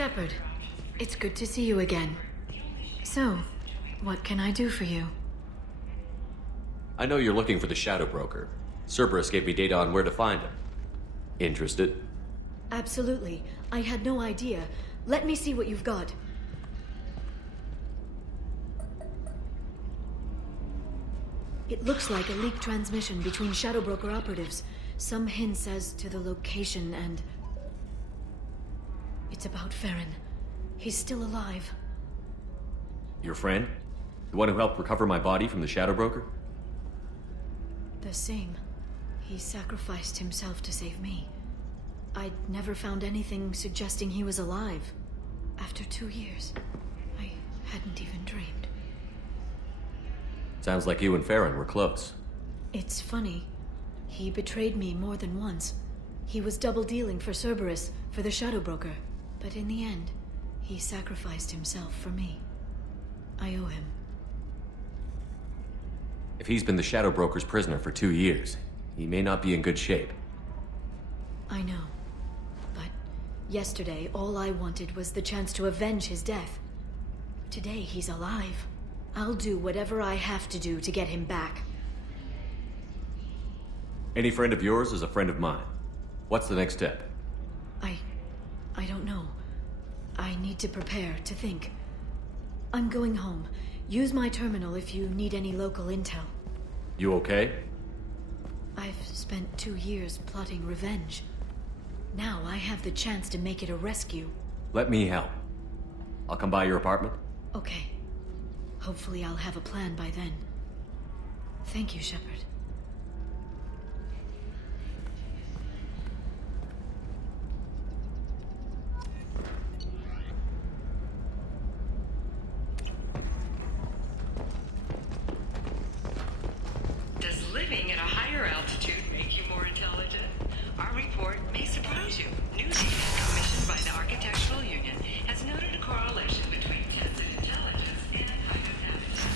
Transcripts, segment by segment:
Shepard, it's good to see you again. So, what can I do for you? I know you're looking for the Shadow Broker. Cerberus gave me data on where to find him. Interested? Absolutely. I had no idea. Let me see what you've got. It looks like a leaked transmission between Shadow Broker operatives. Some hints as to the location and... It's about Farron. He's still alive. Your friend? The one who helped recover my body from the Shadow Broker? The same. He sacrificed himself to save me. I'd never found anything suggesting he was alive. After 2 years, I hadn't even dreamed. Sounds like you and Farron were close. It's funny. He betrayed me more than once. He was double-dealing for Cerberus, for the Shadow Broker. But in the end, he sacrificed himself for me. I owe him. If he's been the Shadow Broker's prisoner for 2 years, he may not be in good shape. I know. But yesterday, all I wanted was the chance to avenge his death. Today, he's alive. I'll do whatever I have to do to get him back. Any friend of yours is a friend of mine. What's the next step? I don't know. I need to prepare, to think. I'm going home. Use my terminal if you need any local intel. You okay? I've spent 2 years plotting revenge. Now I have the chance to make it a rescue. Let me help. I'll come by your apartment. Okay. Hopefully I'll have a plan by then. Thank you, Shepard. Does living at a higher altitude make you more intelligent? Our report may surprise you. New data commissioned by the Architectural Union has noted a correlation between tensor intelligence and hydrodynamics.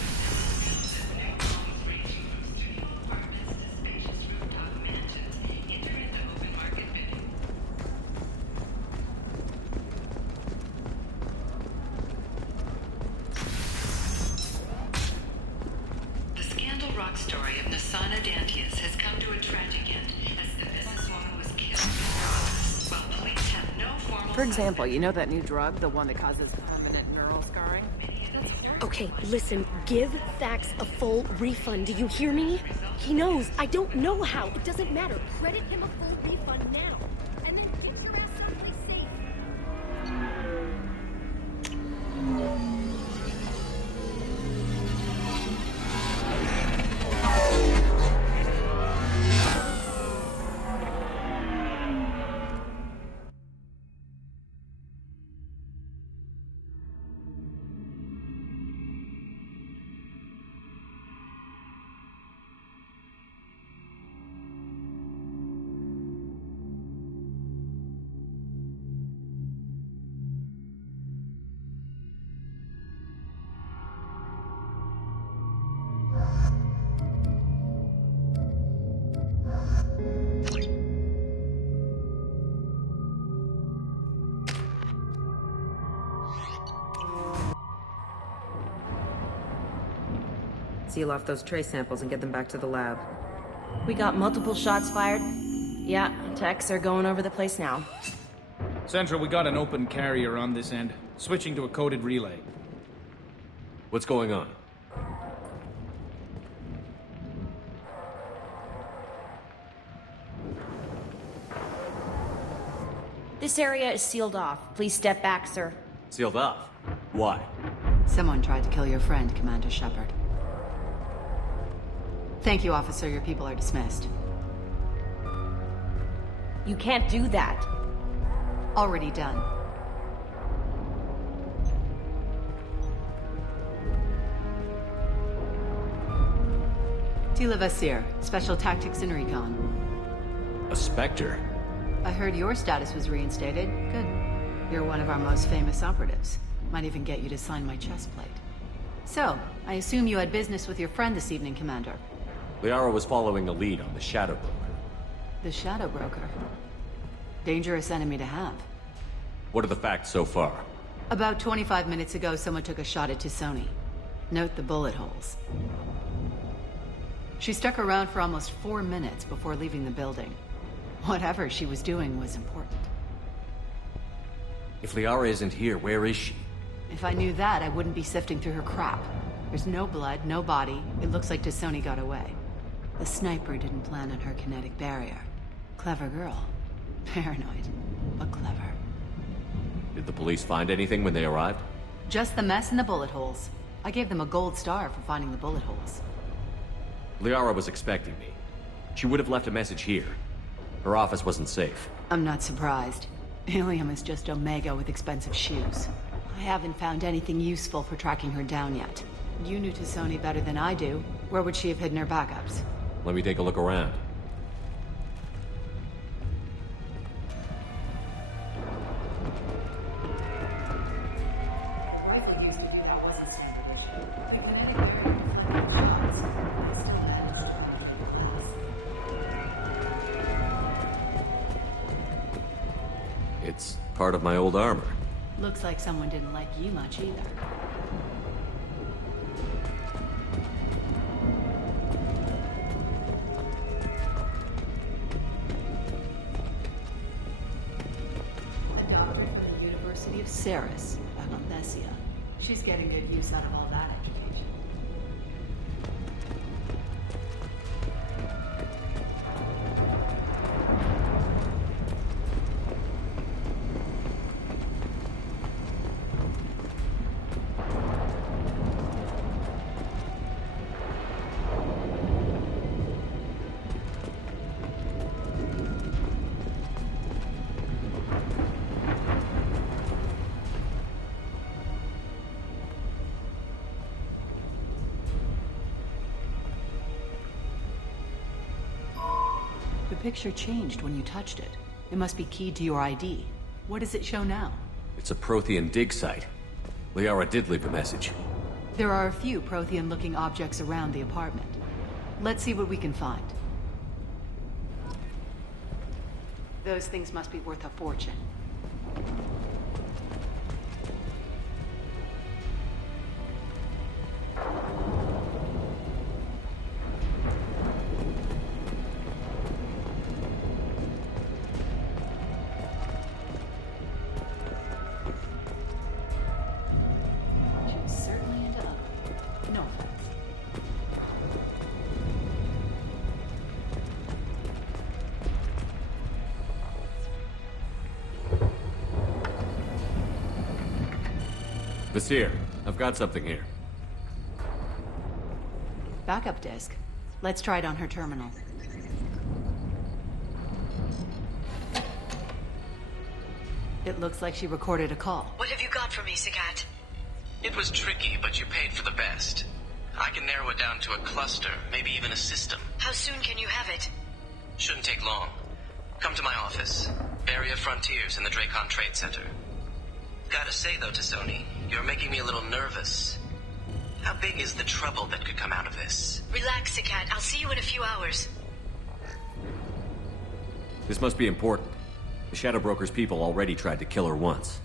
New homes ranging from studio apartments to spacious rooftop mansions enter into open market bidding. The scandal rock story of Nasana Dantius has come to a tragic end as the businesswoman was killed. While police have no formal... For example, you know that new drug, the one that causes permanent neural scarring? Okay, listen, give Thax a full refund. Do you hear me? He knows. I don't know how. It doesn't matter. Credit him a full refund now. And then get your ass someplace safe. Seal off those trace samples and get them back to the lab. We got multiple shots fired. Yeah, techs are going over the place now. Central, we got an open carrier on this end. Switching to a coded relay. What's going on? This area is sealed off. Please step back, sir. Sealed off? Why? Someone tried to kill your friend, Commander Shepard. Thank you, officer. Your people are dismissed. You can't do that. Already done. Tila Vasir, Special Tactics and Recon. A Spectre? I heard your status was reinstated. Good. You're one of our most famous operatives. Might even get you to sign my chest plate. So, I assume you had business with your friend this evening, Commander. Liara was following a lead on the Shadow Broker. The Shadow Broker. Dangerous enemy to have. What are the facts so far? About 25 minutes ago, someone took a shot at T'Soni. Note the bullet holes. She stuck around for almost 4 minutes before leaving the building. Whatever she was doing was important. If Liara isn't here, where is she? If I knew that, I wouldn't be sifting through her crap. There's no blood, no body. It looks like T'Soni got away. The sniper didn't plan on her kinetic barrier. Clever girl. Paranoid, but clever. Did the police find anything when they arrived? Just the mess and the bullet holes. I gave them a gold star for finding the bullet holes. Liara was expecting me. She would have left a message here. Her office wasn't safe. I'm not surprised. Helium is just Omega with expensive shoes. I haven't found anything useful for tracking her down yet. You knew T'Soni better than I do. Where would she have hidden her backups? Let me take a look around. It's part of my old armor. Looks like someone didn't like you much either. A doctor from the University of Ceres, Agonthesia. She's getting good use out of all that education. The picture changed when you touched it. It must be keyed to your ID. What does it show now? It's a Prothean dig site. Liara did leave a message. There are a few Prothean-looking objects around the apartment. Let's see what we can find. Those things must be worth a fortune. Vasir, I've got something here. Backup disk. Let's try it on her terminal. It looks like she recorded a call. What have you got for me, Sagat? It was tricky, but you paid for the best. I can narrow it down to a cluster, maybe even a system. How soon can you have it? Shouldn't take long. Come to my office. Area Frontiers in the Dracon Trade Center. Gotta say though, T'Soni, you're making me a little nervous. How big is the trouble that could come out of this? Relax, Sagat. I'll see you in a few hours. This must be important. The Shadow Broker's people already tried to kill her once.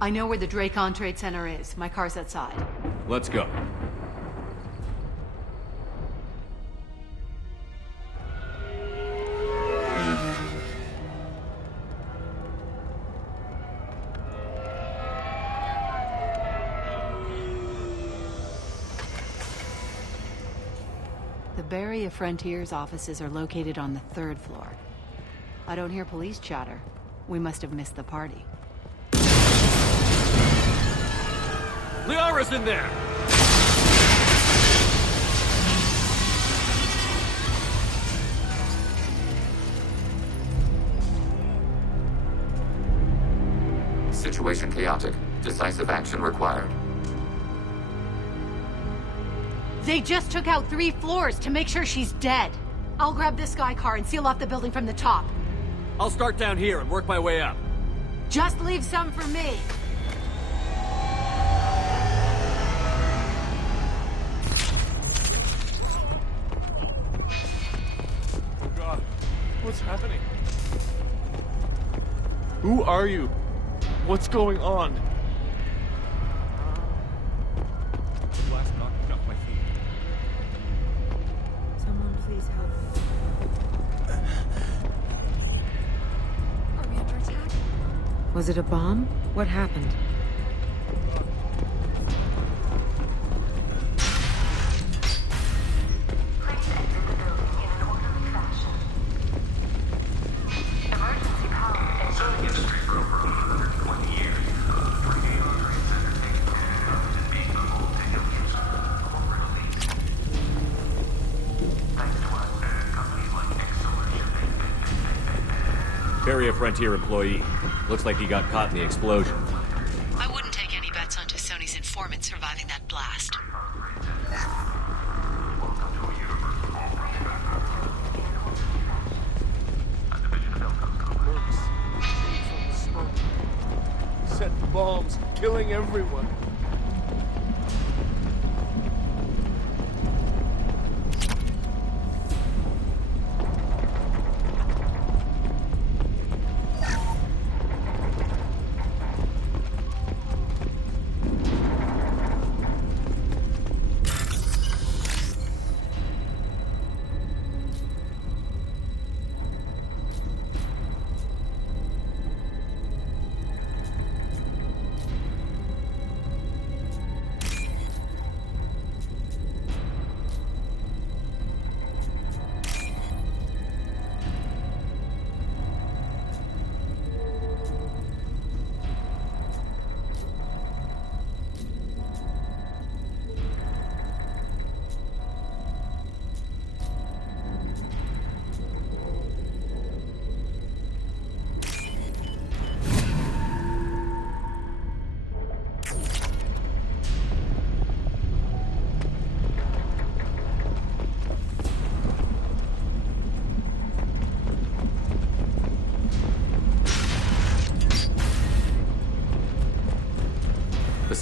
I know where the Dracon Trade Center is. My car's outside. Let's go. The Barrier Frontiers offices are located on the 3rd floor. I don't hear police chatter. We must have missed the party. Liara's in there! Situation chaotic. Decisive action required. They just took out 3 floors to make sure she's dead. I'll grab this Sky car and seal off the building from the top. I'll start down here and work my way up. Just leave some for me. Oh God, what's happening? Who are you? What's going on? The blast knocked me off my feet. Someone please help me. Are we under attack? Was it a bomb? What happened? Barrier Frontier employee. Looks like he got caught in the explosion. I wouldn't take any bets on Sony's informant surviving that blast. Set bombs, killing everyone.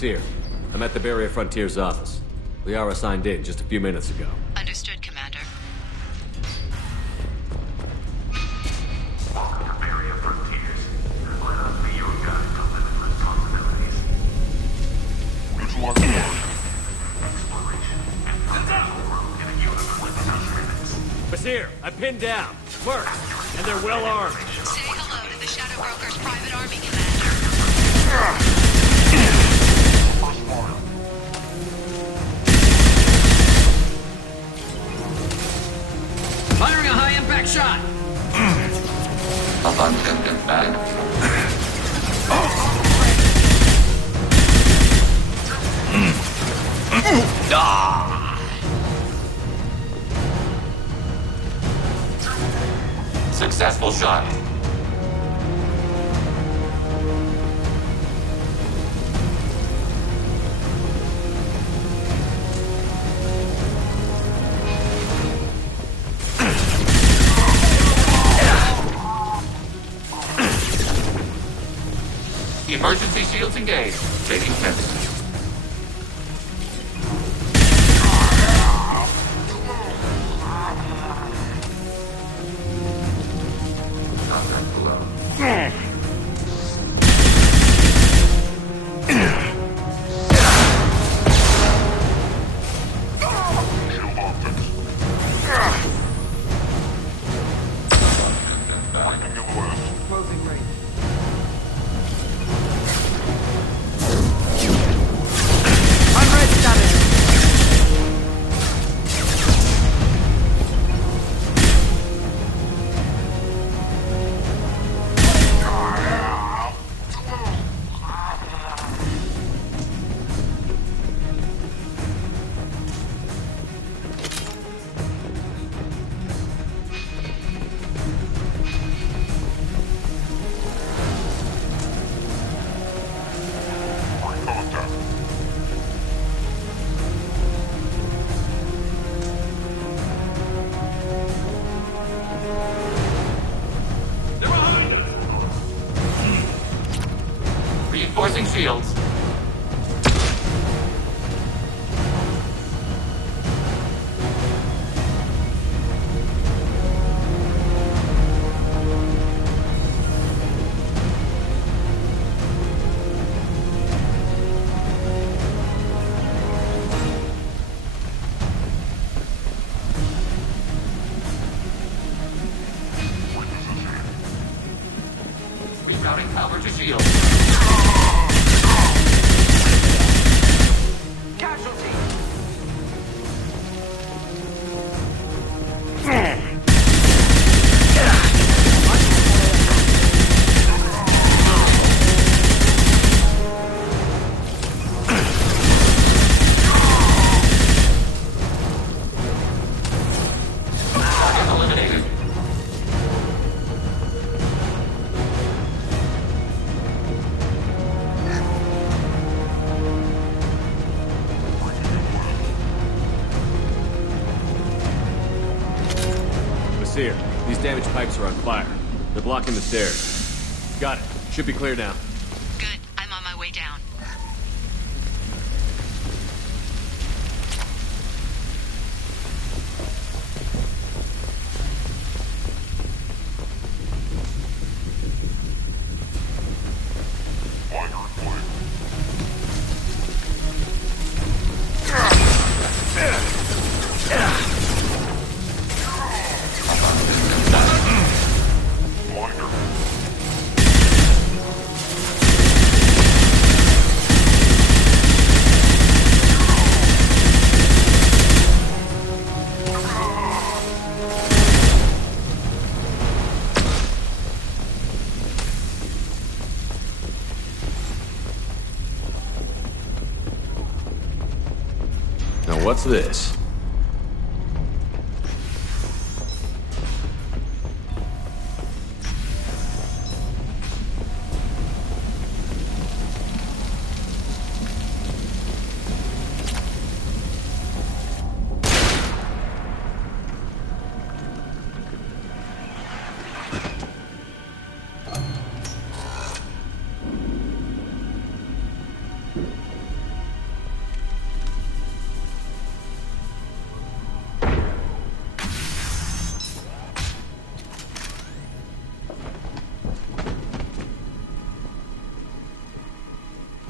Here. I'm at the Barrier Frontier's office. Liara signed in just a few minutes ago. Understood, Commander. Welcome to Barrier Frontiers. Let us be your guide to limitless possibilities. Exploration and potential growth in a universe without limits. Basir, I pinned down. Mercs, and they're well armed. Say hello to the Shadow Broker's private army, Commander. Firing a high-impact shot! Abundant bag. Successful shot. Emergency shields engaged. Taking temps. Contact below. Closing range. here. These damaged pipes are on fire. They're blocking the stairs. Got it. Should be clear now. Good. I'm on my way down. Now what's this?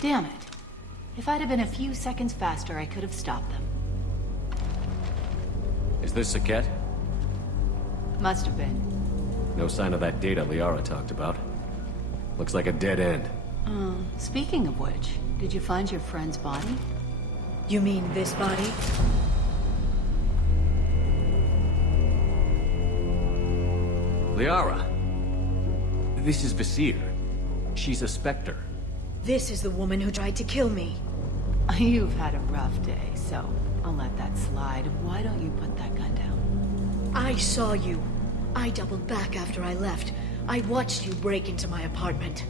Damn it. If I'd have been a few seconds faster, I could have stopped them. Is this Saket? Must have been. No sign of that data Liara talked about. Looks like a dead end. Speaking of which, did you find your friend's body? You mean this body? Liara! This is Visir. She's a Spectre. This is the woman who tried to kill me. You've had a rough day, so I'll let that slide. Why don't you put that gun down? I saw you. I doubled back after I left. I watched you break into my apartment.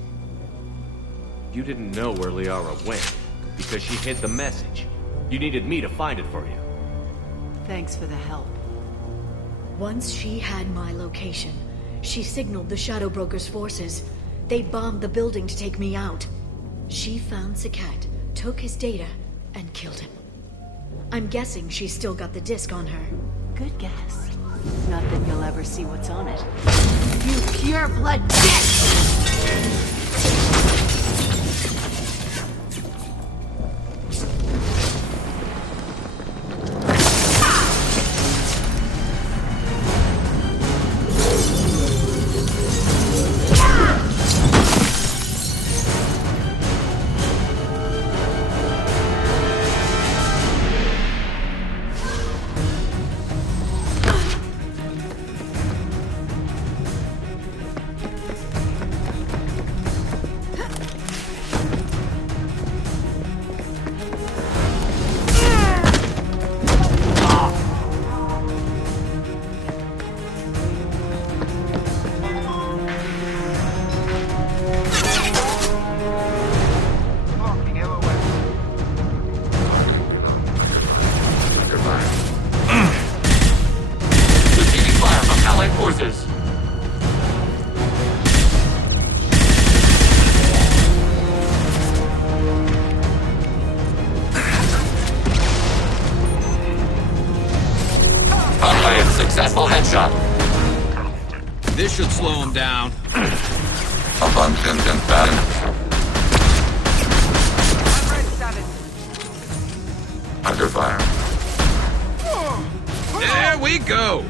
You didn't know where Liara went, because she hid the message. You needed me to find it for you. Thanks for the help. Once she had my location, she signaled the Shadow Broker's forces. They bombed the building to take me out. She found Saket, took his data, and killed him. I'm guessing she's still got the disc on her. Good guess. Not that you'll ever see what's on it. You pure blood bitch! Successful headshot. This should slow him down. Abundant and balanced. Under fire. There we go.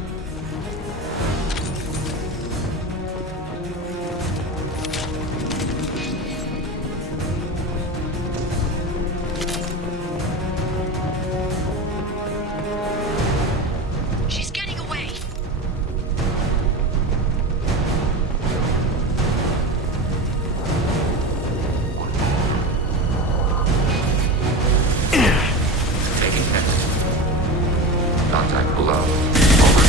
Contact below. Over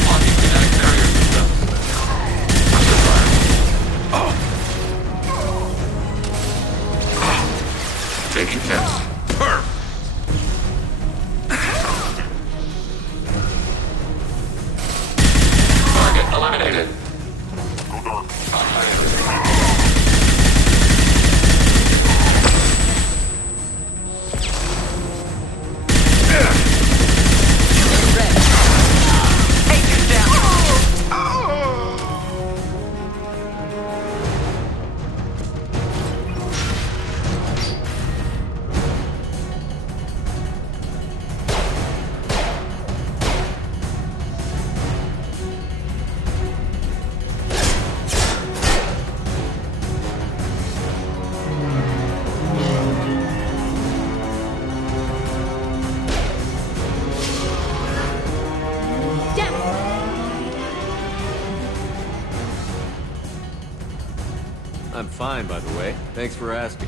I'm fine, by the way. Thanks for asking.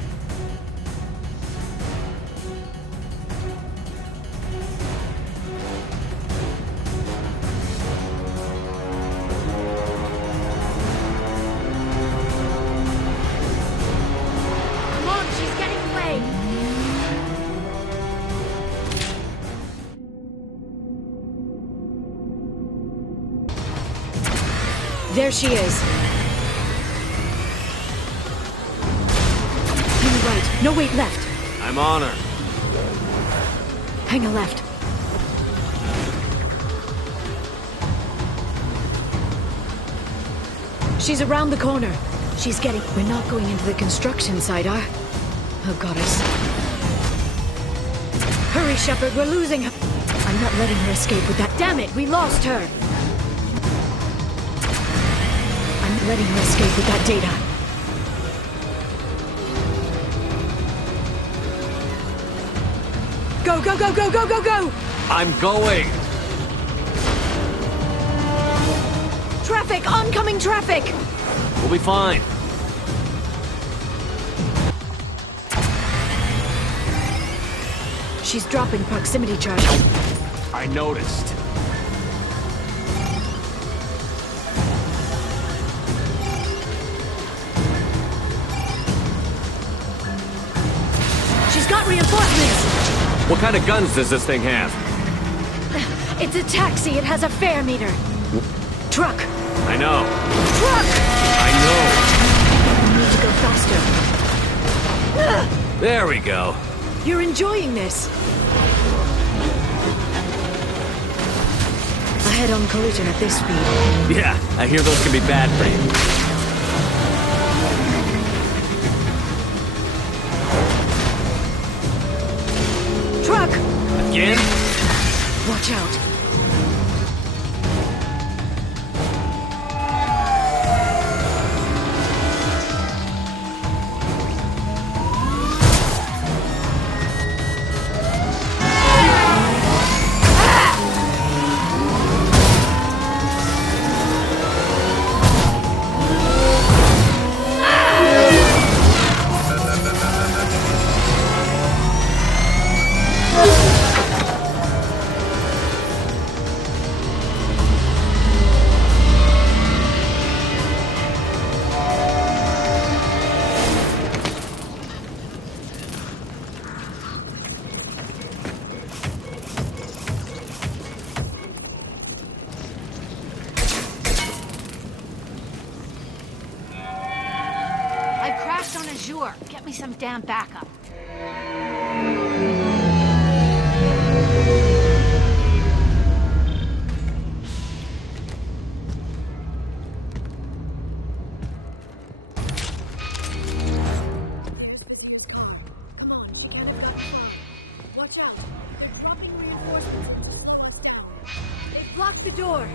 Come on, she's getting away! There she is. Hang a right. No, wait, left. I'm on her. Hang a left. She's around the corner. She's getting... We're not going into the construction site, are? Oh, goddess. Hurry, Shepard, we're losing her. I'm not letting her escape with that. Damn it, we lost her. I'm letting her escape with that data. Go, go, go, go, go, go, go! I'm going! Traffic! Oncoming traffic! We'll be fine. She's dropping proximity charge. I noticed. She's got reinforcements! What kind of guns does this thing have? It's a taxi. It has a fare meter. Truck. I know. Truck! I know. We need to go faster. There we go. You're enjoying this. A head-on collision at this speed. Yeah, I hear those can be bad for you. Truck! Again? Watch out. Get me some damn backup. Come on, she can't have got far. Watch out. They're dropping reinforcements. They've blocked the door.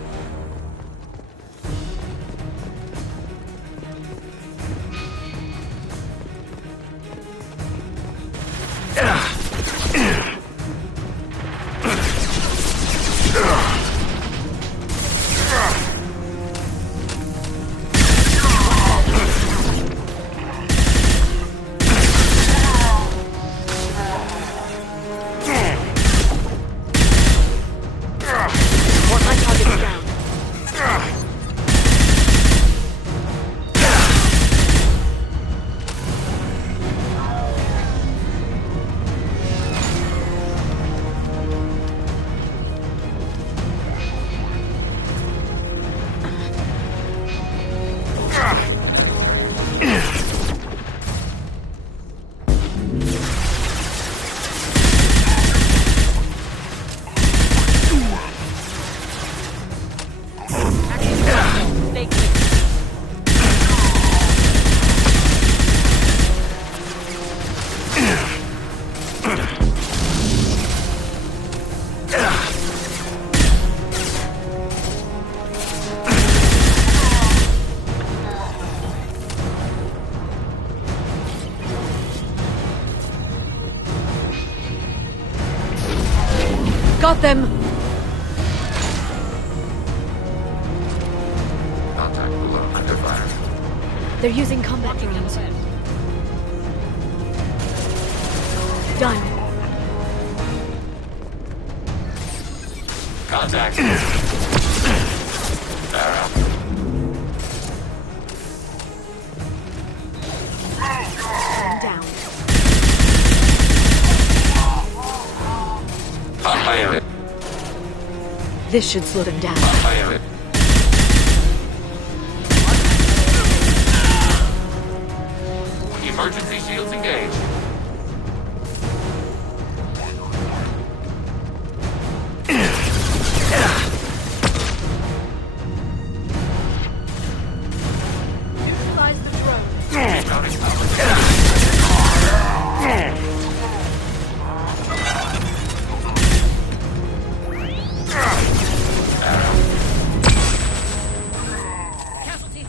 Got them! Contact below. Under fire. They're using combat drones. Done. Contact. Arrow. One down. Fire it. This should slow them down. Fire it. Emergency shields engaged. Neutralize the drone. Casualty.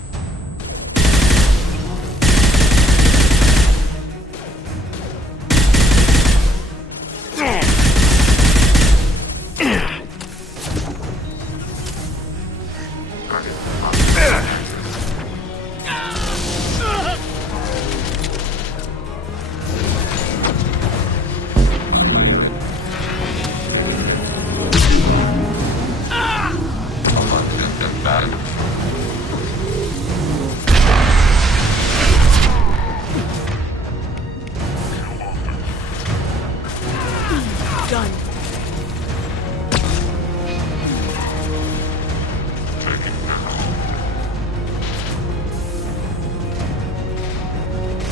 Done.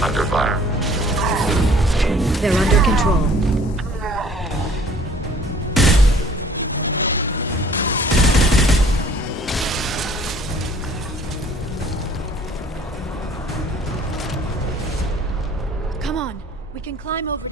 Under fire. They're under control. Come on, we can climb over.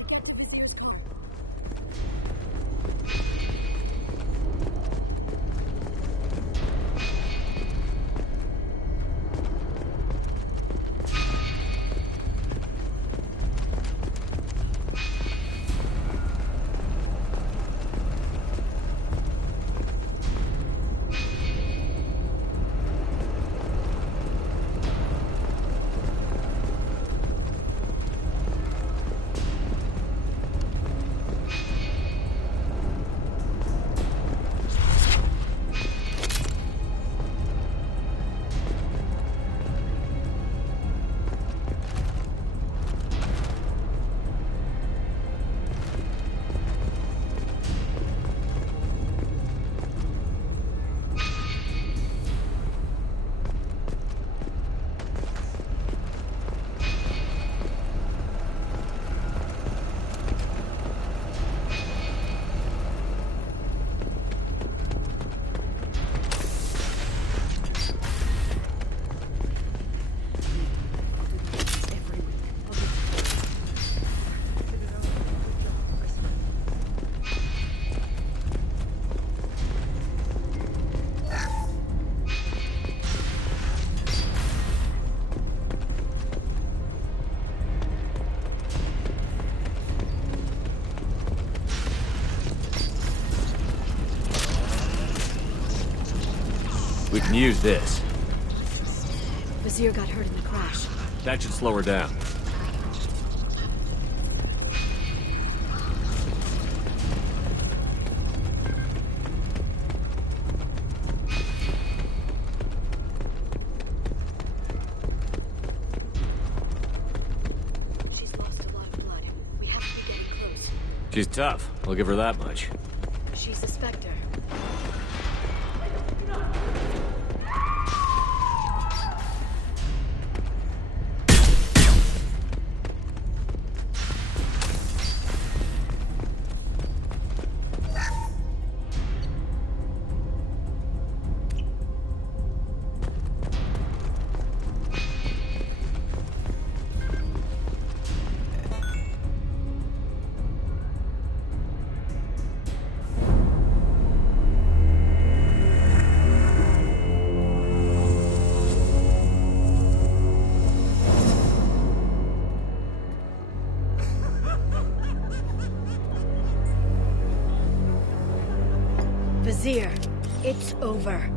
We can use this. Vizier got hurt in the crash. That should slow her down. She's lost a lot of blood. We have to be getting close. She's tough. I'll give her that much. She's a Spectre. Vizier, it's over.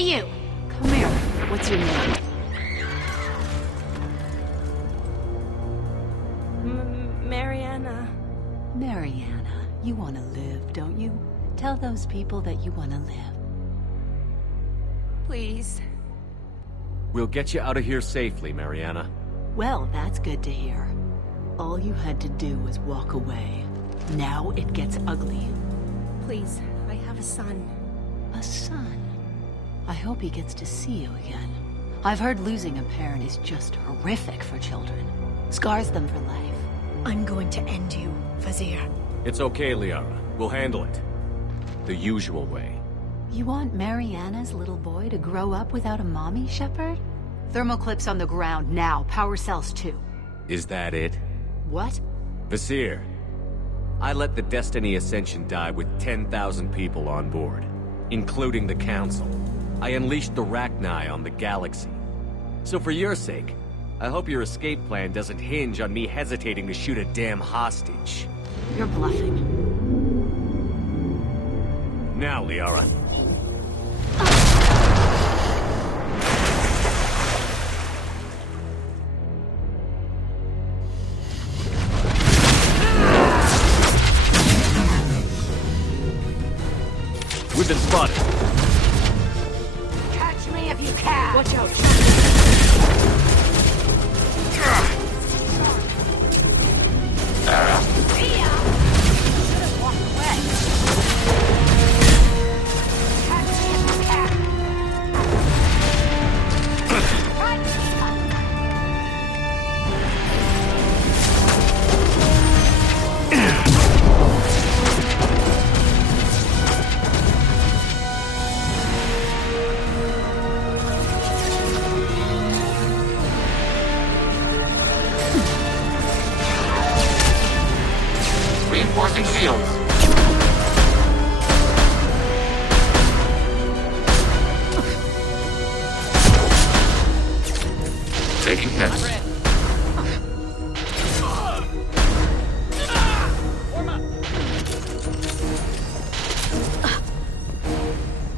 Hey, you! Come here. What's your name? Mariana. Mariana. You want to live, don't you? Tell those people that you want to live. Please. We'll get you out of here safely, Mariana. Well, that's good to hear. All you had to do was walk away. Now it gets ugly. Please, I have a son. A son? I hope he gets to see you again. I've heard losing a parent is just horrific for children. Scars them for life. I'm going to end you, Vizier. It's okay, Liara. We'll handle it. The usual way. You want Mariana's little boy to grow up without a mommy, Shepard? Thermal clips on the ground now. Power cells too. Is that it? What? Vizier. I let the Destiny Ascension die with 10,000 people on board, including the Council. I unleashed the Rachni on the galaxy. So for your sake, I hope your escape plan doesn't hinge on me hesitating to shoot a damn hostage. You're bluffing. Now, Liara. We've been spotted. Catch me if you can! Watch out! See ya! Should've walked away. Catch me if you can! Reinforcing shields. Taking hits.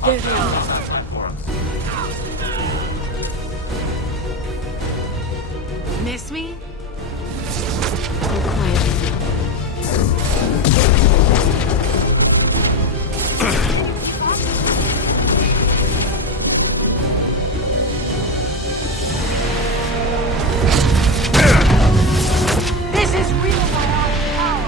There they are. Miss me? Go quietly. This is real bionic power!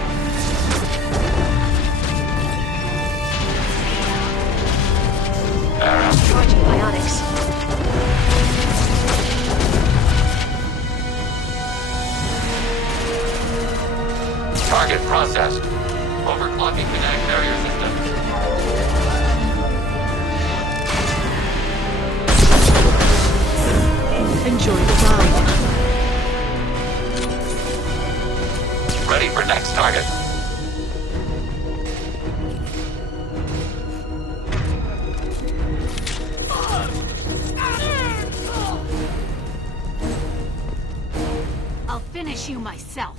Charging biotics. Target processed. Overclocking kinetic barrier systems. Enjoy the ride. Ready for next target. I'll finish you myself.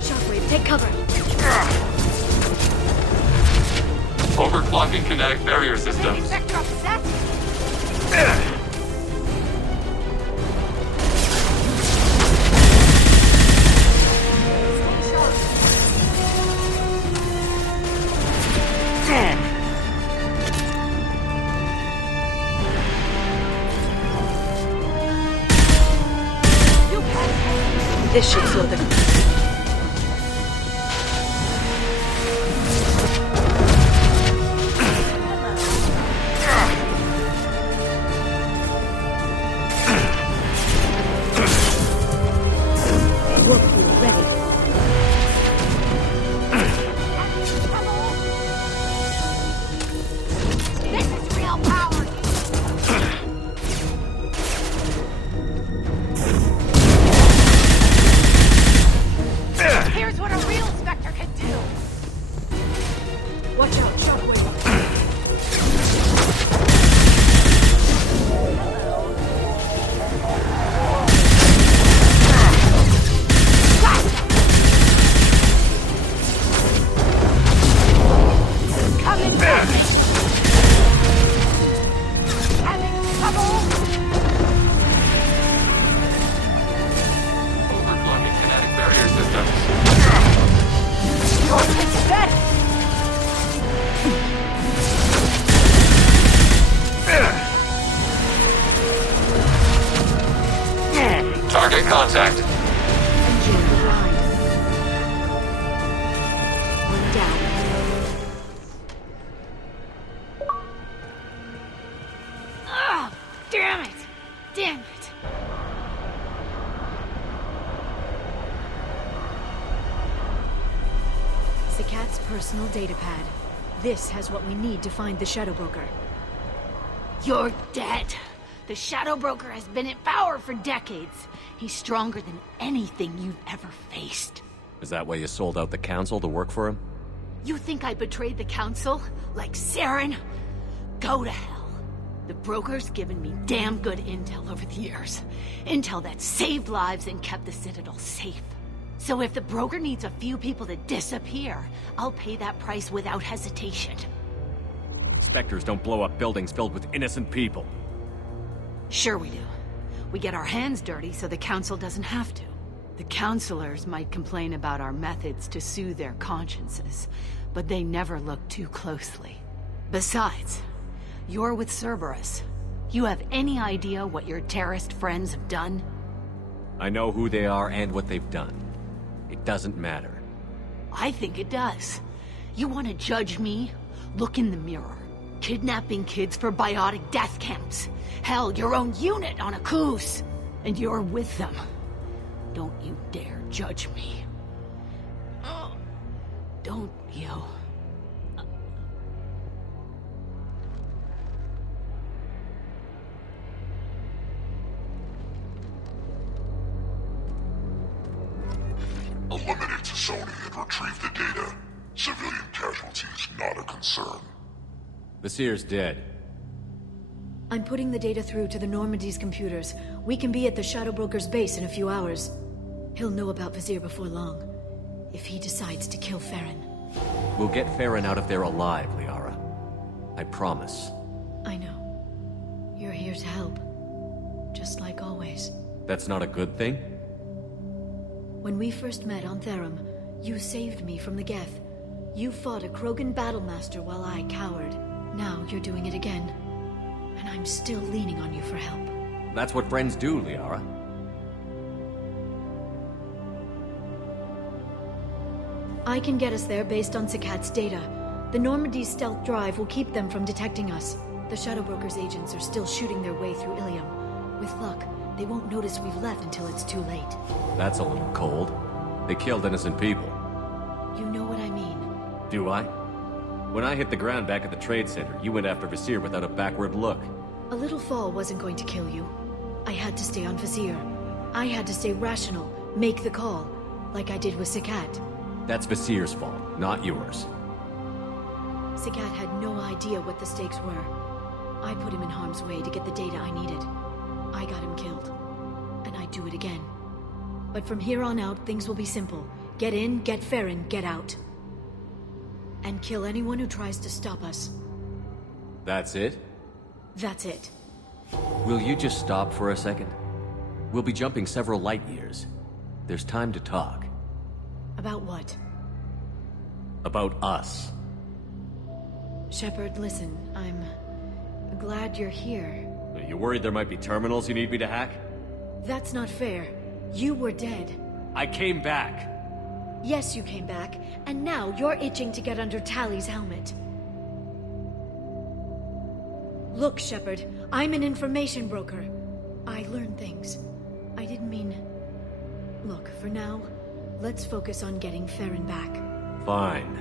Shockwave, take cover. Overclocking kinetic barrier systems. Sector upset? This should slow them. We'll be ready. This is real power! contact. Enjoy the ride. One down. Ah! Damn it! Damn it! Sakat's personal data pad. This has what we need to find the Shadow Broker. You're dead. The Shadow Broker has been in power for decades. He's stronger than anything you've ever faced. Is that why you sold out the Council to work for him? You think I betrayed the Council? Like Saren? Go to hell. The Broker's given me damn good intel over the years. Intel that saved lives and kept the Citadel safe. So if the Broker needs a few people to disappear, I'll pay that price without hesitation. Spectres don't blow up buildings filled with innocent people. Sure we do. We get our hands dirty so the Council doesn't have to. The Councilors might complain about our methods to soothe their consciences, but they never look too closely. Besides, you're with Cerberus. You have any idea what your terrorist friends have done? I know who they are and what they've done. It doesn't matter. I think it does. You want to judge me? Look in the mirror. Kidnapping kids for biotic death camps. Hell, your own unit on a cruise. And you're with them. Don't you dare judge me. Don't you? Eliminate Sony and retrieve the data. Civilian casualties not a concern. Vasir's dead. I'm putting the data through to the Normandy's computers. We can be at the Shadow Broker's base in a few hours. He'll know about Vasir before long. If he decides to kill Farron. We'll get Farron out of there alive, Liara. I promise. I know. You're here to help. Just like always. That's not a good thing? When we first met on Therum, you saved me from the Geth. You fought a Krogan battlemaster while I cowered. Now you're doing it again. And I'm still leaning on you for help. That's what friends do, Liara. I can get us there based on Sakat's data. The Normandy's stealth drive will keep them from detecting us. The Shadow Broker's agents are still shooting their way through Ilium. With luck, they won't notice we've left until it's too late. That's a little cold. They killed innocent people. You know what I mean. Do I? When I hit the ground back at the trade center, you went after Vasir without a backward look. A little fall wasn't going to kill you. I had to stay on Vasir. I had to stay rational, make the call, like I did with Sakat. That's Vasir's fault, not yours. Sakat had no idea what the stakes were. I put him in harm's way to get the data I needed. I got him killed. And I'd do it again. But from here on out, things will be simple. Get in, get Farron, get out. And kill anyone who tries to stop us. That's it? That's it. Will you just stop for a second? We'll be jumping several light years. There's time to talk. About what? About us. Shepard, listen, I'm glad you're here. Are you worried there might be terminals you need me to hack? That's not fair. You were dead. I came back. Yes, you came back, and now you're itching to get under Tally's helmet. Look, Shepard, I'm an information broker. I learn things. I didn't mean... Look, for now, let's focus on getting Farron back. Fine.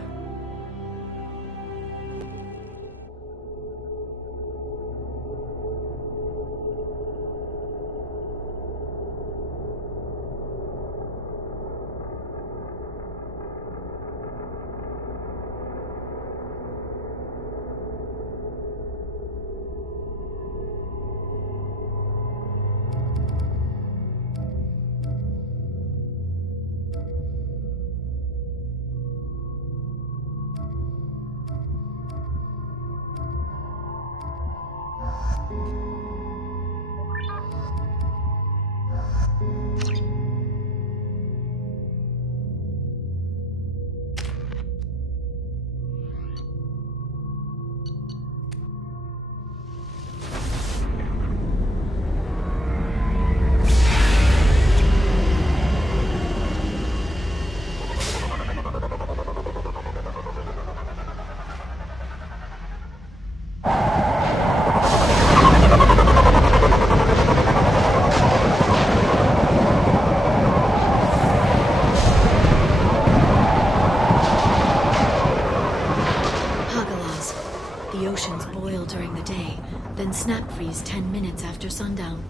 during the day, then snap freeze 10 minutes after sundown.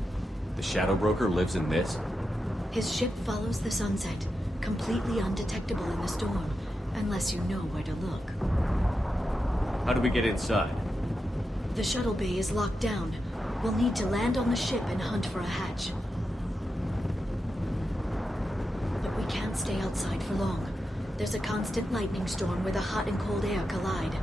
The Shadow Broker lives in this? His ship follows the sunset, completely undetectable in the storm, unless you know where to look. How do we get inside? The shuttle bay is locked down. We'll need to land on the ship and hunt for a hatch. But we can't stay outside for long. There's a constant lightning storm where the hot and cold air collide.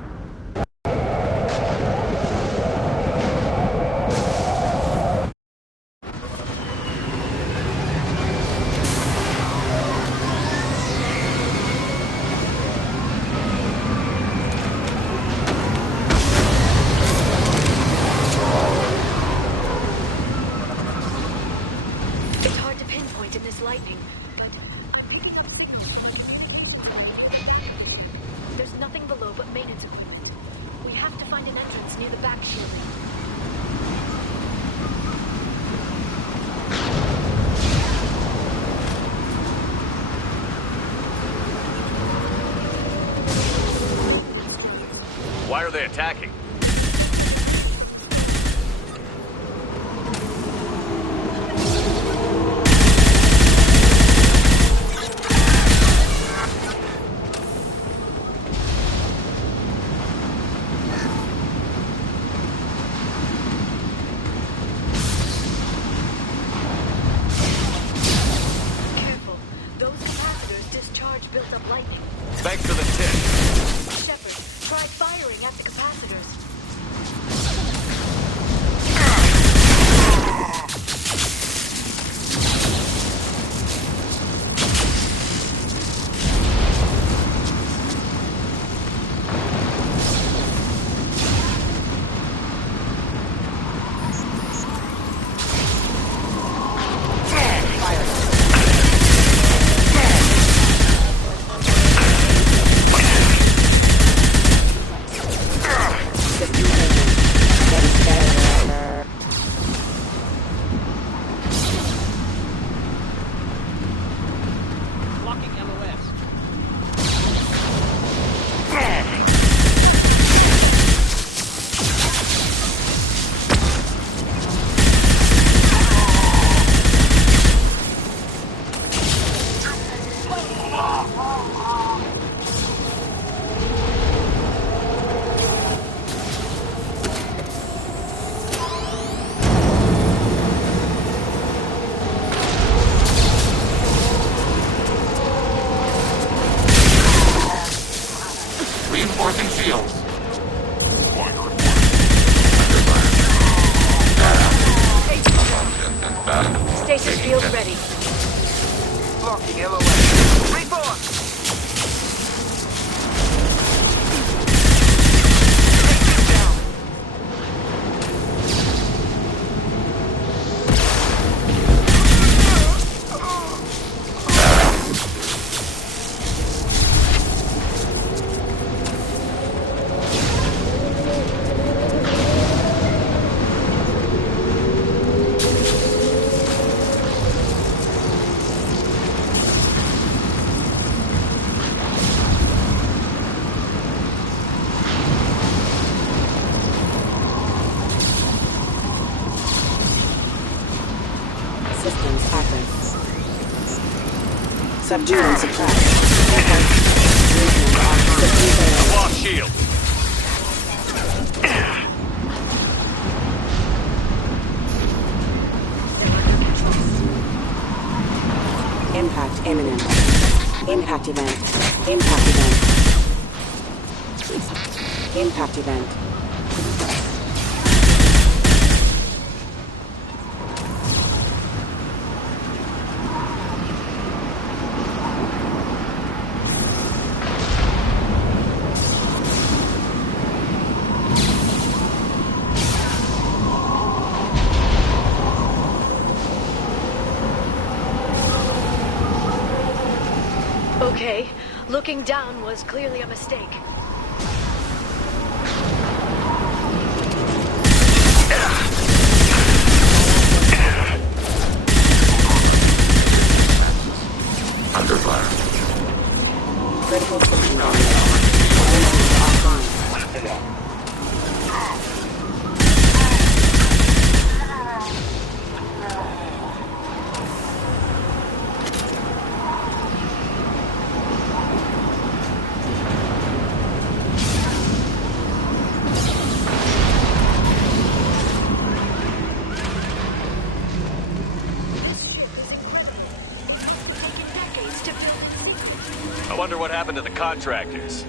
Why are they attacking? Careful. Those capacitors discharge built-up lightning. Thanks for the tip. Shepard, try firing at the capacitors. Reinforcing shields. Stasis field ready. Blocking LOS. Reform! Systems active. Subduing suppressed. Lost shield. Impact imminent. Impact event. Impact event. Impact event. Okay, looking down was clearly a mistake. Under fire. Critical system wonder what happened to the contractors.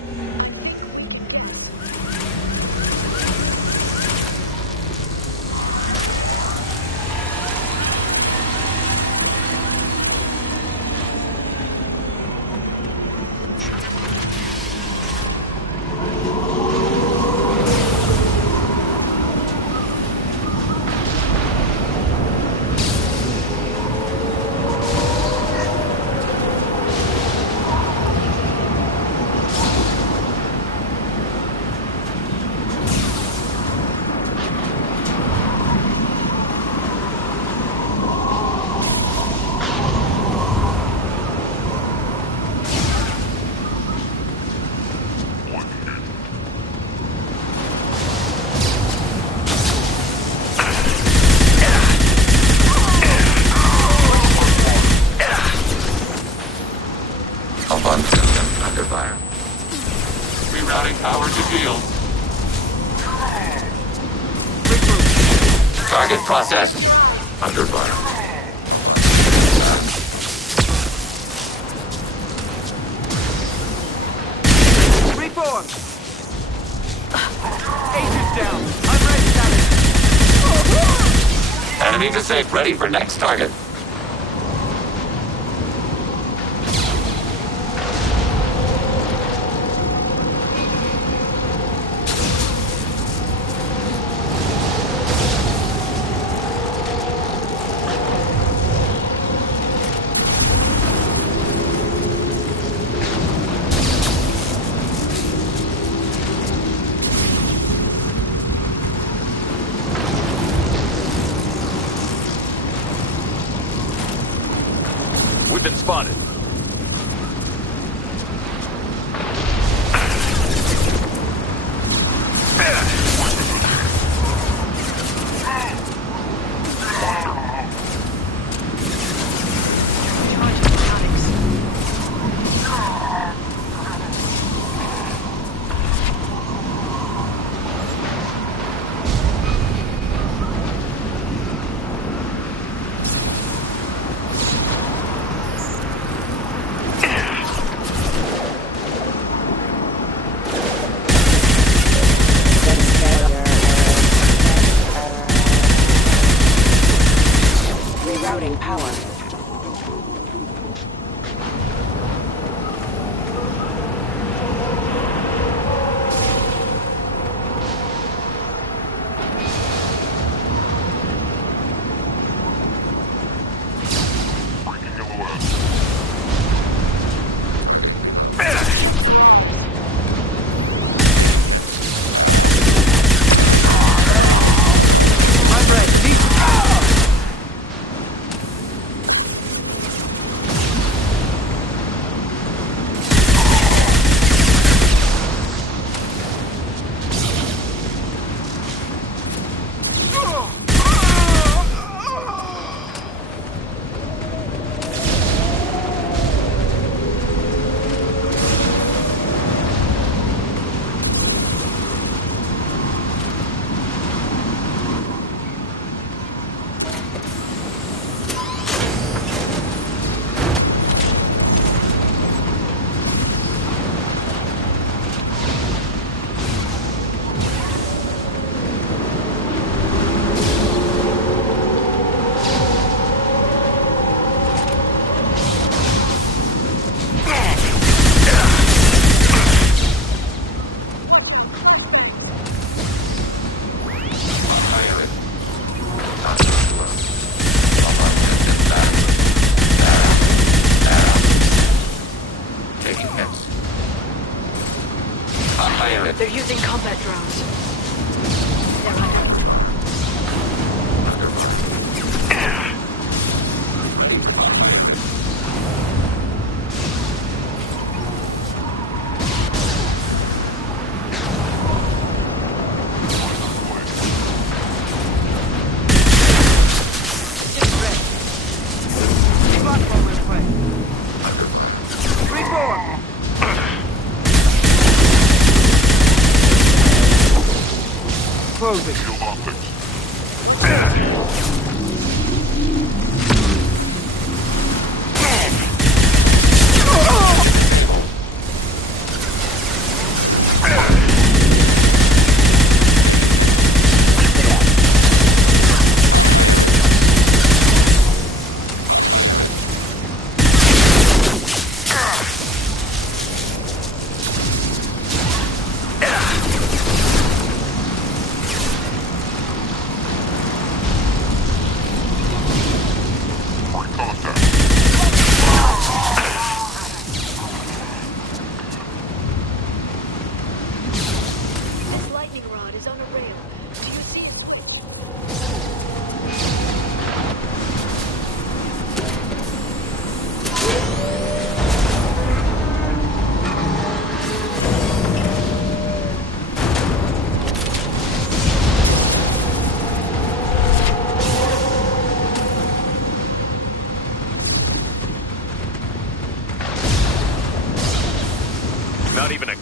Target processed. Under fire. Reform! Agent down. I'm ready, Sally. Enemy to safe, ready for next target. We've been spotted. They're using combat drones. Closing.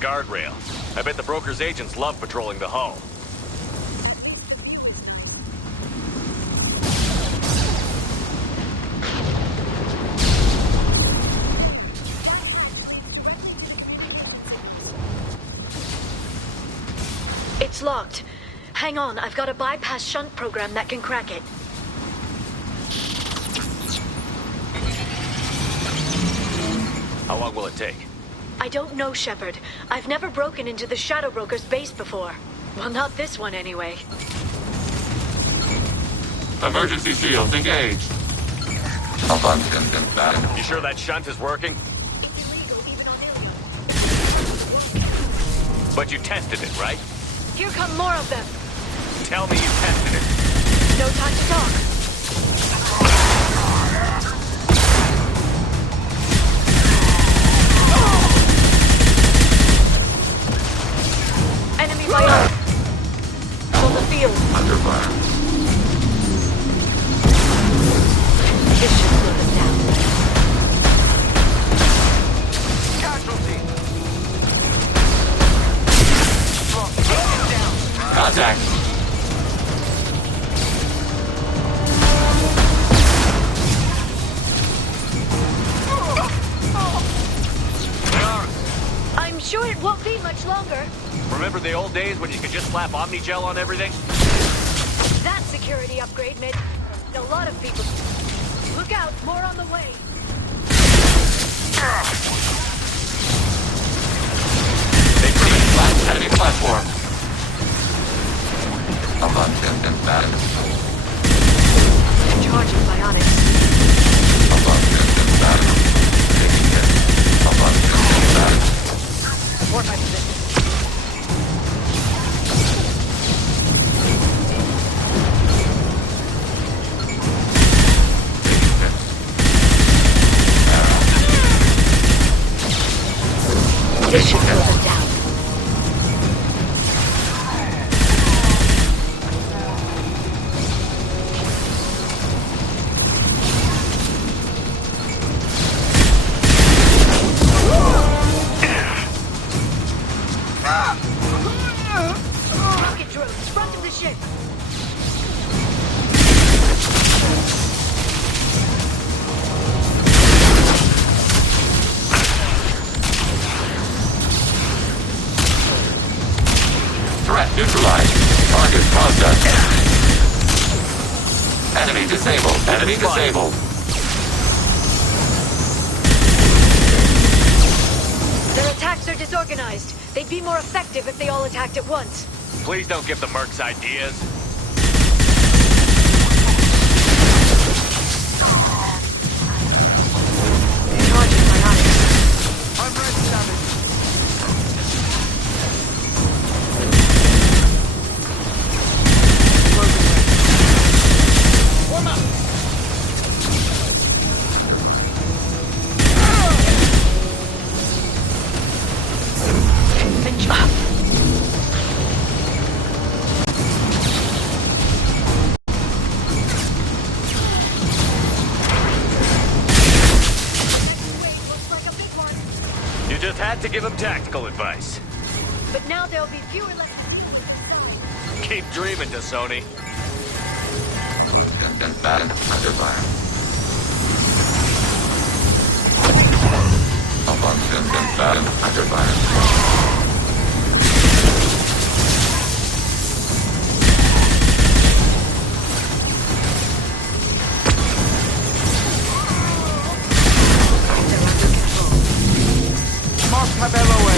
guardrail. I bet the broker's agents love patrolling the hull. It's locked. Hang on, I've got a bypass shunt program that can crack it. How long will it take? I don't know, Shepard. I've never broken into the Shadow Broker's base before. Well, not this one anyway. Emergency shields engaged. You sure that shunt is working? It's illegal even on Ilium. But you tested it, right? Here come more of them. Tell me you tested it. No time to talk. Enemy bionic. On the field. Under fire. This should slow them down. Casualty. Contact. I'm sure it won't be much longer. Remember the old days when you could just slap Omnigel on everything? That security upgrade made a lot of people. Look out, more on the way. They see enemy platform. Abundant and bad. Charging bionics. Abundant and bad. Taking hit. Abundant and bad. Support my position. This should slow them down. Rocket drones, front of the ship. Threat neutralized. Target processed. Enemy disabled. Enemy disabled. Their attacks are disorganized. They'd be more effective if they all attacked at once. Please don't give the mercs ideas. Charging bionics. I'm ready, Savage. Warm up. Finish up. You just had to give him tactical advice. But now there'll be fewer left. Keep dreaming, Sony. And bad. Under fire. Abundant and bad. Under fire. Mark Cabello away.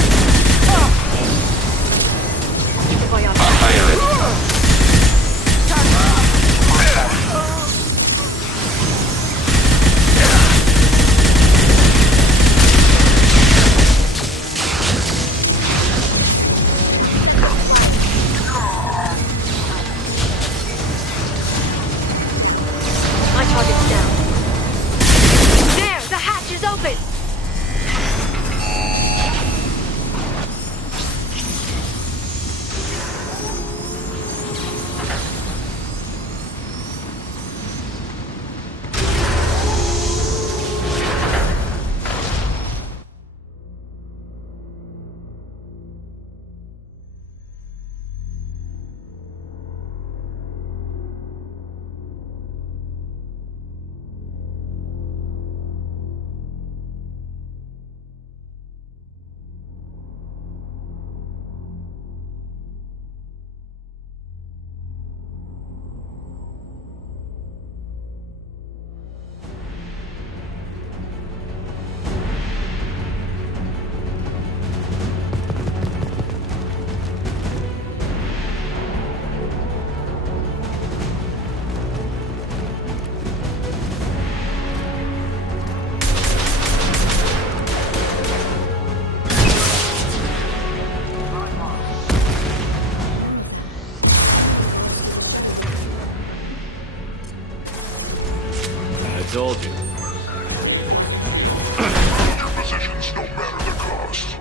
told you. Hold your positions no matter the cost.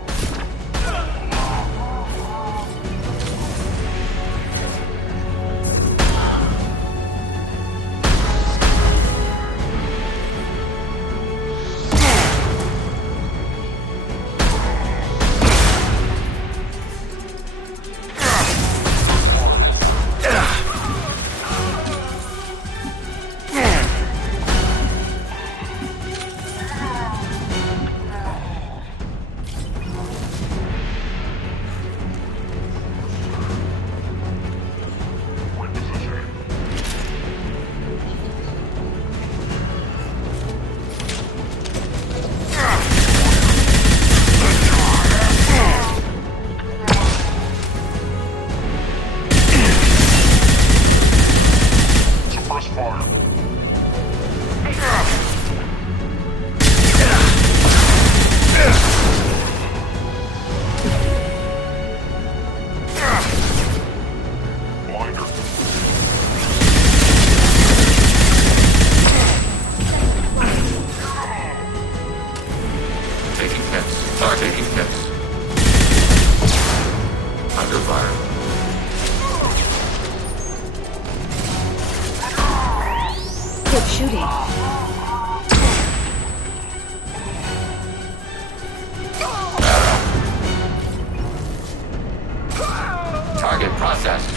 Target processed.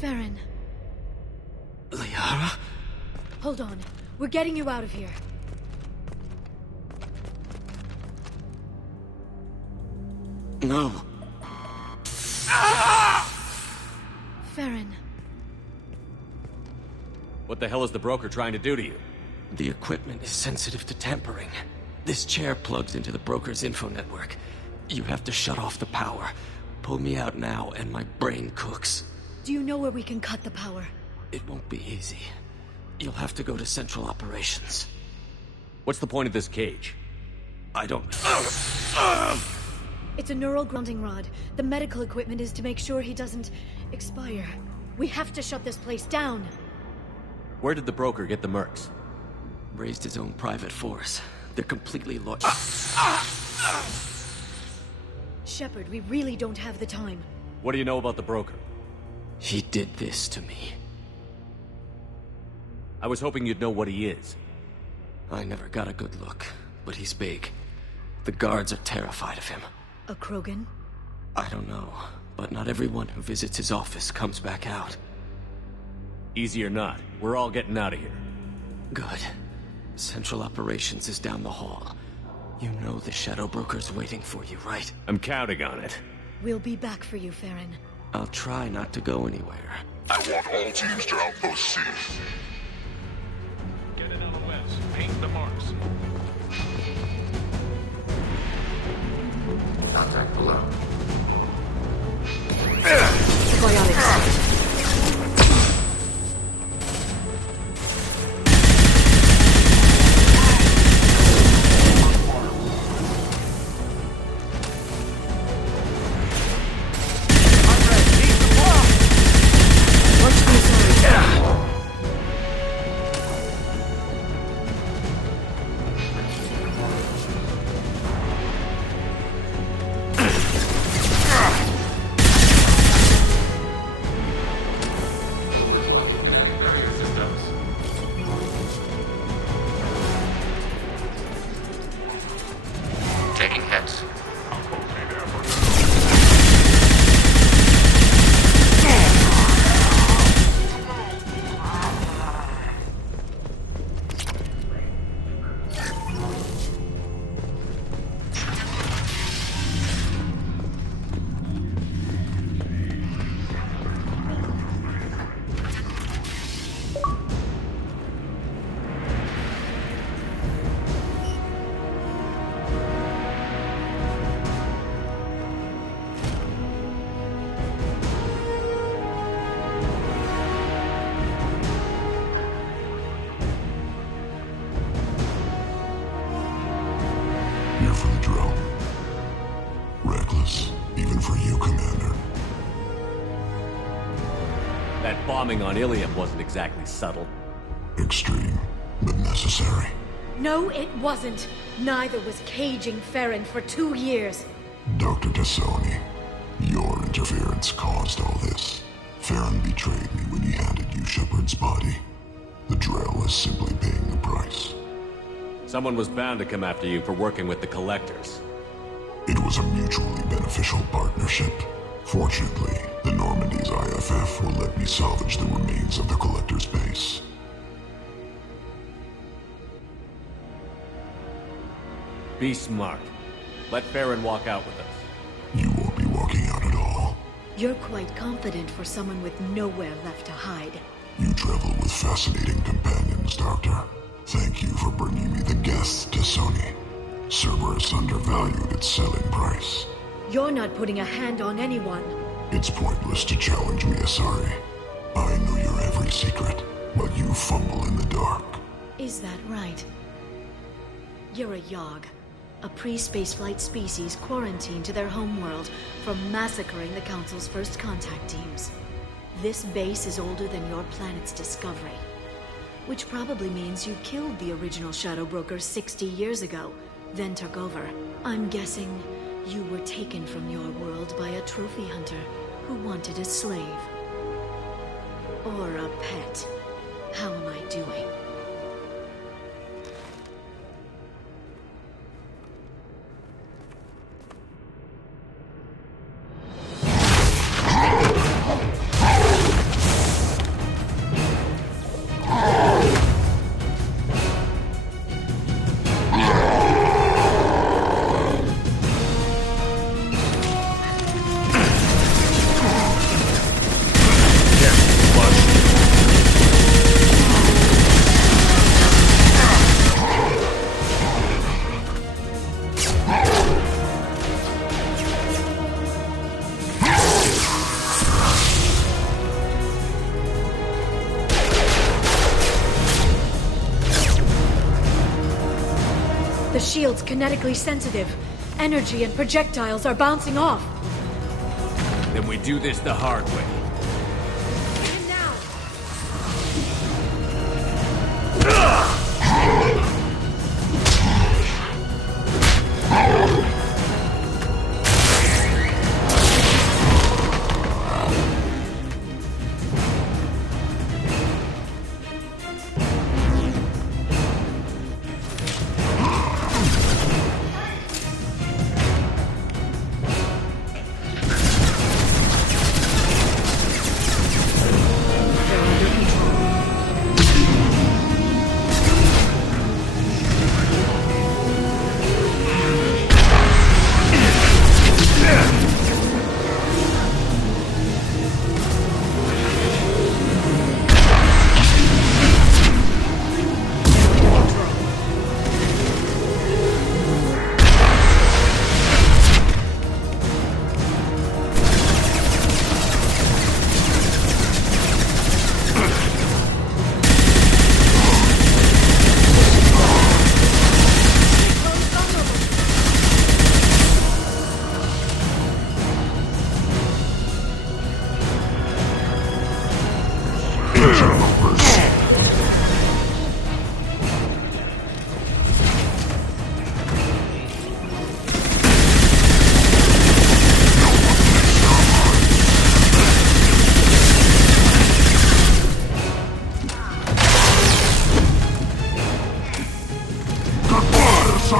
Farron. Liara? Hold on. We're getting you out of here. No. Farron. What the hell is the broker trying to do to you? The equipment is sensitive to tampering. This chair plugs into the broker's info network. You have to shut off the power. Pull me out now and my brain cooks. Do you know where we can cut the power? It won't be easy. You'll have to go to Central Operations. What's the point of this cage? I don't... It's a neural grounding rod. The medical equipment is to make sure he doesn't expire. We have to shut this place down. Where did the broker get the mercs? Raised his own private force. They're completely loyal. Shepard, we really don't have the time. What do you know about the broker? He did this to me. I was hoping you'd know what he is. I never got a good look, but he's big. The guards are terrified of him. A Krogan? I don't know, but not everyone who visits his office comes back out. Easy or not, we're all getting out of here. Good. Central Operations is down the hall. You know the Shadow Broker's waiting for you, right? I'm counting on it. We'll be back for you, Farron. I'll try not to go anywhere. I want all teams to Outpost C. Get an LOS. Paint the marks. Contact below. Biotics. Taking hits. Here for the drill. Reckless, even for you, Commander. That bombing on Ilium wasn't exactly subtle. Extreme, but necessary. No, it wasn't. Neither was caging Farron for 2 years. Dr. Tassoni, your interference caused all this. Farron betrayed me when he handed you Shepard's body. The drill is simply paying the price. Someone was bound to come after you for working with the Collectors. It was a mutually beneficial partnership. Fortunately, the Normandy's IFF will let me salvage the remains of the Collector's base. Be smart. Let Farron walk out with us. You won't be walking out at all. You're quite confident for someone with nowhere left to hide. You travel with fascinating companions, Doctor. Thank you for bringing me the guests, Tassoni. Cerberus undervalued its selling price. You're not putting a hand on anyone. It's pointless to challenge me, Asari. I know your every secret, but you fumble in the dark. Is that right? You're a Yogg, a pre-spaceflight species quarantined to their homeworld from massacring the Council's first contact teams. This base is older than your planet's discovery. Which probably means you killed the original Shadow Brokers 60 years ago, then took over. I'm guessing you were taken from your world by a trophy hunter who wanted a slave. Or a pet. How am I doing? The shield's kinetically sensitive. Energy and projectiles are bouncing off. Then we do this the hard way. If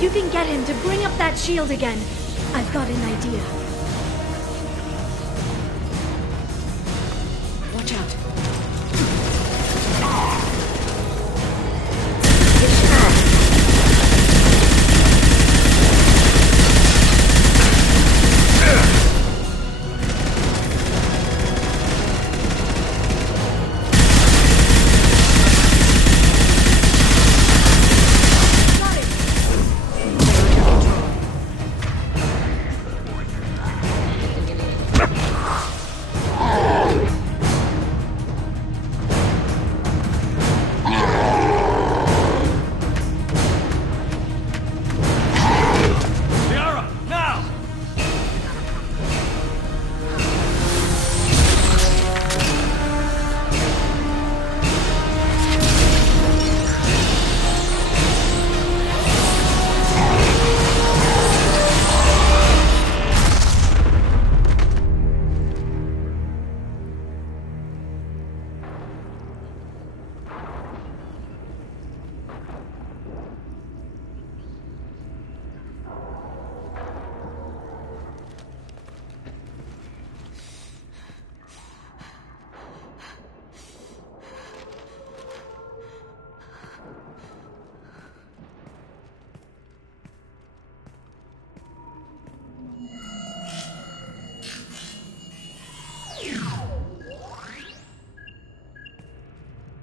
you can get him to bring up that shield again, I've got an idea. Watch out.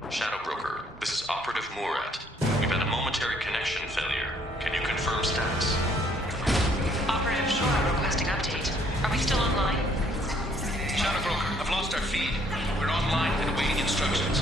Shadow Broker, this is Operative Murat. We've had a momentary connection failure. Can you confirm status? Operative Shore requesting update. Are we still online? Shadow Broker, I've lost our feed. We're online and awaiting instructions.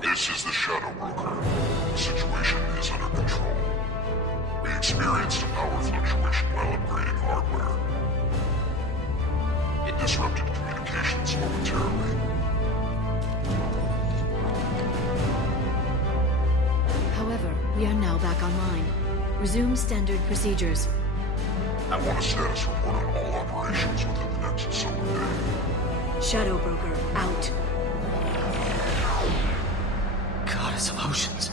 This is the Shadow Broker. The situation is under control. We experienced a power fluctuation while upgrading hardware. It disrupted communications momentarily. However, we are now back online. Resume standard procedures. I want a status report on all operations within the next solar day. Shadow Broker, out. Goddess of Oceans.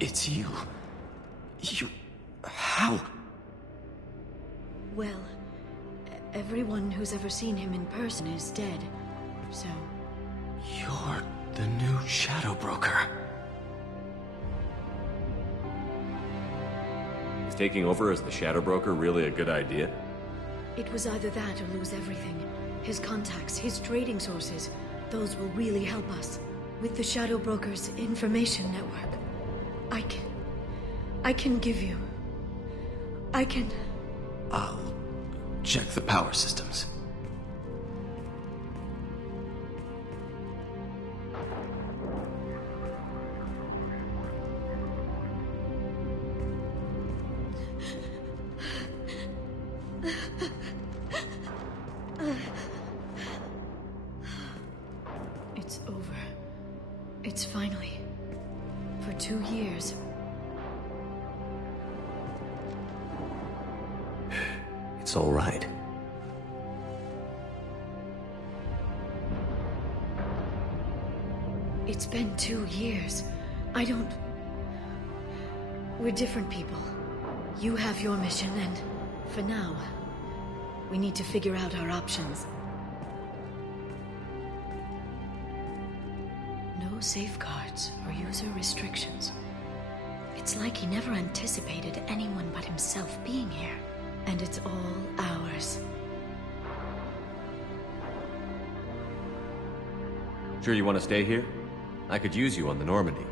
It's you. You... How? Well, everyone who's ever seen him in person is dead, so... You're the new Shadow Broker. Is taking over as the Shadow Broker really a good idea? It was either that or lose everything. His contacts, his trading sources, those will really help us. With the Shadow Broker's information network, I can give you... I'll check the power systems. It's over. It's finally... For 2 years. It's all right. It's been 2 years. I don't... We're different people. You have your mission, and for now, we need to figure out our options. No safeguards or user restrictions. It's like he never anticipated anyone but himself being here. And it's all ours. Sure you want to stay here? I could use you on the Normandy.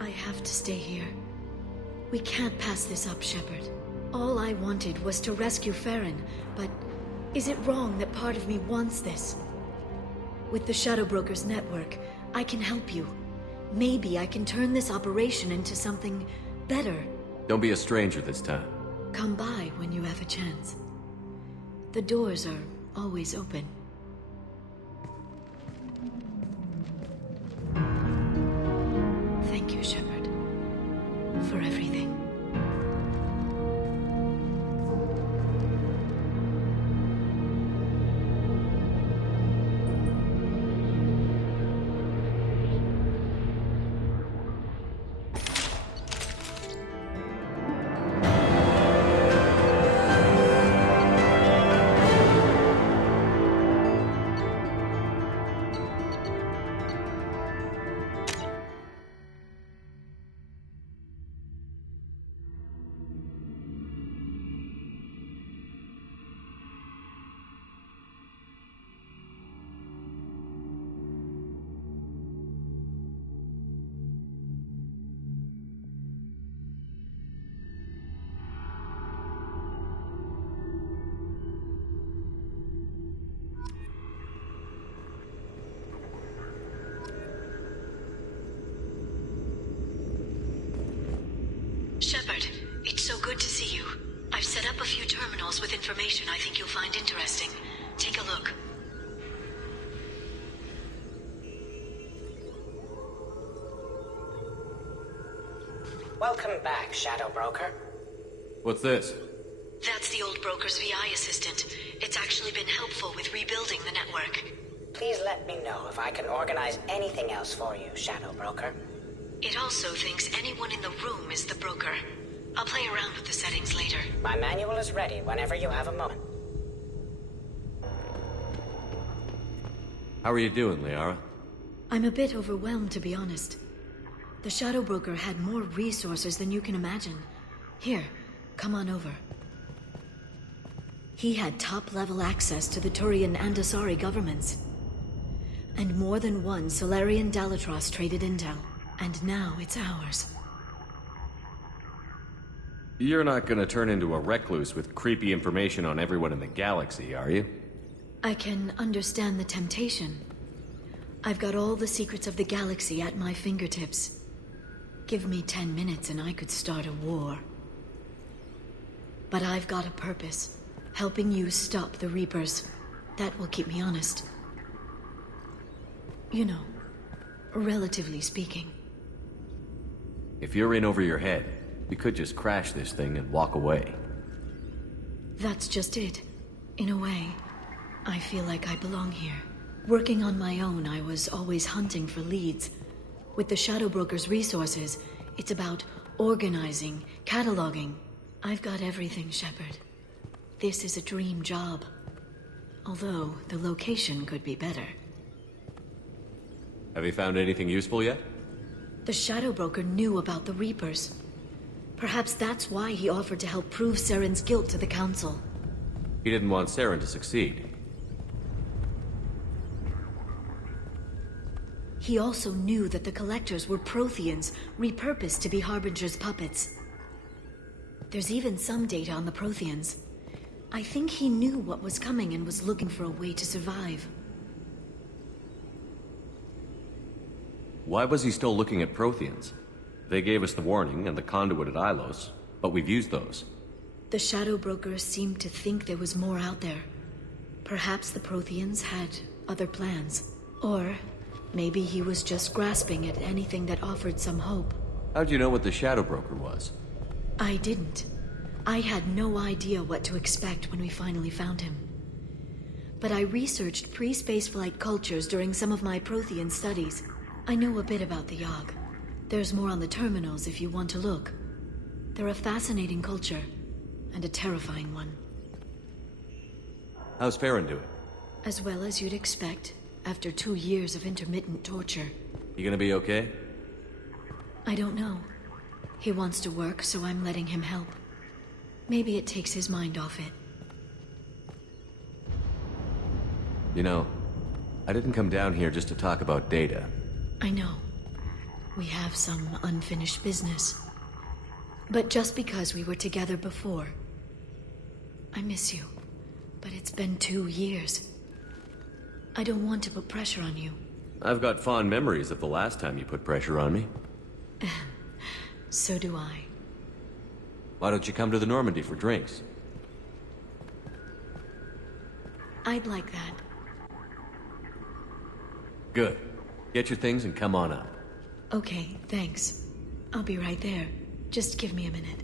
I have to stay here. We can't pass this up, Shepard. All I wanted was to rescue Farron, but is it wrong that part of me wants this? With the Shadow Broker's network, I can help you. Maybe I can turn this operation into something better. Don't be a stranger this time. Come by when you have a chance. The doors are always open. Thank you, Shepard, for everything. Shepard, it's so good to see you. I've set up a few terminals with information I think you'll find interesting. Take a look. Welcome back, Shadow Broker. What's this? That's the old broker's VI assistant. It's actually been helpful with rebuilding the network. Please let me know if I can organize anything else for you, Shadow Broker. It also thinks anyone in the room is the broker. I'll play around with the settings later. My manual is ready whenever you have a moment. How are you doing, Liara? I'm a bit overwhelmed, to be honest. The Shadow Broker had more resources than you can imagine. Here, come on over. He had top-level access to the Turian and Asari governments. And more than one Solarian Dalatros traded intel. And now it's ours. You're not gonna turn into a recluse with creepy information on everyone in the galaxy, are you? I can understand the temptation. I've got all the secrets of the galaxy at my fingertips. Give me 10 minutes and I could start a war. But I've got a purpose. Helping you stop the Reapers. That will keep me honest. You know, relatively speaking. If you're in over your head, you could just crash this thing and walk away. That's just it. In a way, I feel like I belong here. Working on my own, I was always hunting for leads. With the Shadow Broker's resources, it's about organizing, cataloging. I've got everything, Shepard. This is a dream job. Although, the location could be better. Have you found anything useful yet? The Shadow Broker knew about the Reapers. Perhaps that's why he offered to help prove Saren's guilt to the Council. He didn't want Saren to succeed. He also knew that the Collectors were Protheans, repurposed to be Harbinger's puppets. There's even some data on the Protheans. I think he knew what was coming and was looking for a way to survive. Why was he still looking at Protheans? They gave us the warning and the conduit at Ilos, but we've used those. The Shadow Broker seemed to think there was more out there. Perhaps the Protheans had other plans. Or maybe he was just grasping at anything that offered some hope. How'd you know what the Shadow Broker was? I didn't. I had no idea what to expect when we finally found him. But I researched pre-spaceflight cultures during some of my Prothean studies. I know a bit about the Yogg. There's more on the terminals if you want to look. They're a fascinating culture, and a terrifying one. How's Farron doing? As well as you'd expect, after 2 years of intermittent torture. You gonna be okay? I don't know. He wants to work, so I'm letting him help. Maybe it takes his mind off it. You know, I didn't come down here just to talk about data. I know. We have some unfinished business. But just because we were together before, I miss you, but it's been 2 years. I don't want to put pressure on you. I've got fond memories of the last time you put pressure on me. So do I. Why don't you come to the Normandy for drinks? I'd like that. Good. Get your things and come on up. Okay, thanks. I'll be right there. Just give me a minute.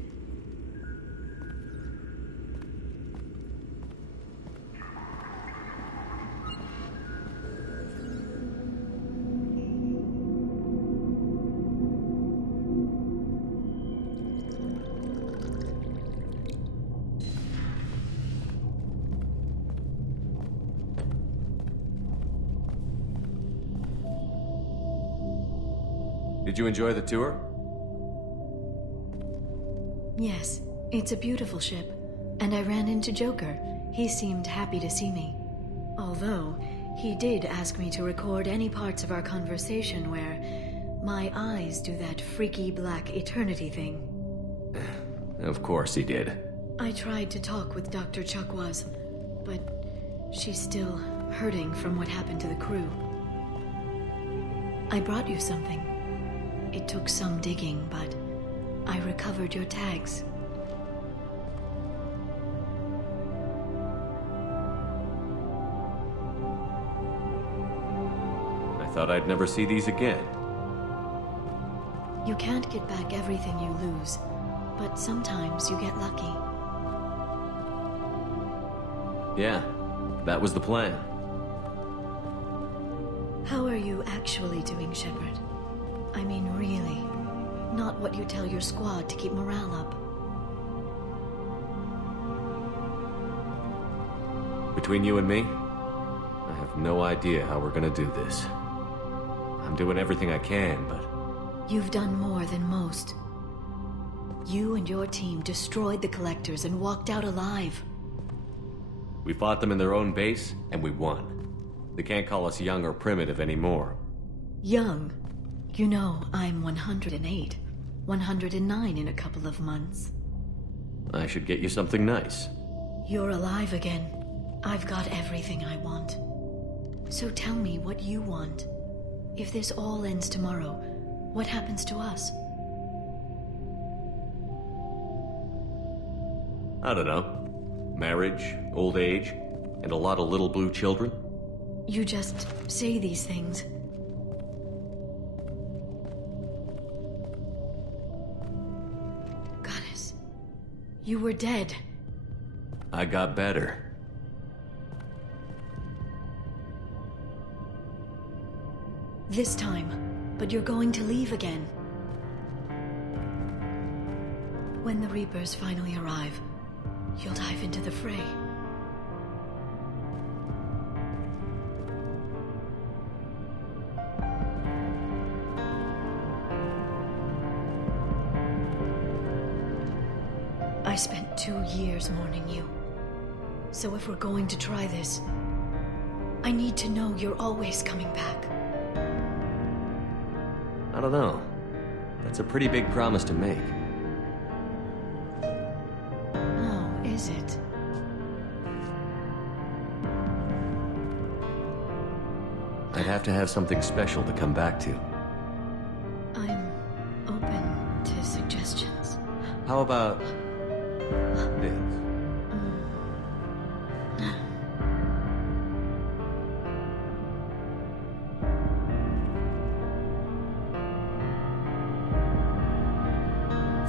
Did you enjoy the tour? Yes, it's a beautiful ship. And I ran into Joker. He seemed happy to see me. Although, he did ask me to record any parts of our conversation where my eyes do that freaky black eternity thing. Of course he did. I tried to talk with Dr. Chakwas, but she's still hurting from what happened to the crew. I brought you something. It took some digging, but I recovered your tags. I thought I'd never see these again. You can't get back everything you lose, but sometimes you get lucky. Yeah, that was the plan. How are you actually doing, Shepard? I mean, really. Not what you tell your squad to keep morale up. Between you and me, I have no idea how we're gonna do this. I'm doing everything I can, but... You've done more than most. You and your team destroyed the Collectors and walked out alive. We fought them in their own base, and we won. They can't call us young or primitive anymore. Young? You know, I'm 108. 109 in a couple of months. I should get you something nice. You're alive again. I've got everything I want. So tell me what you want. If this all ends tomorrow, what happens to us? I don't know. Marriage, old age, and a lot of little blue children. You just say these things. Goddess, you were dead. I got better. This time, but you're going to leave again. When the Reapers finally arrive, you'll dive into the fray. I spent 2 years mourning you. So if we're going to try this, I need to know you're always coming back. I don't know. That's a pretty big promise to make. Oh, is it? I'd have to have something special to come back to. I'm open to suggestions. How about this?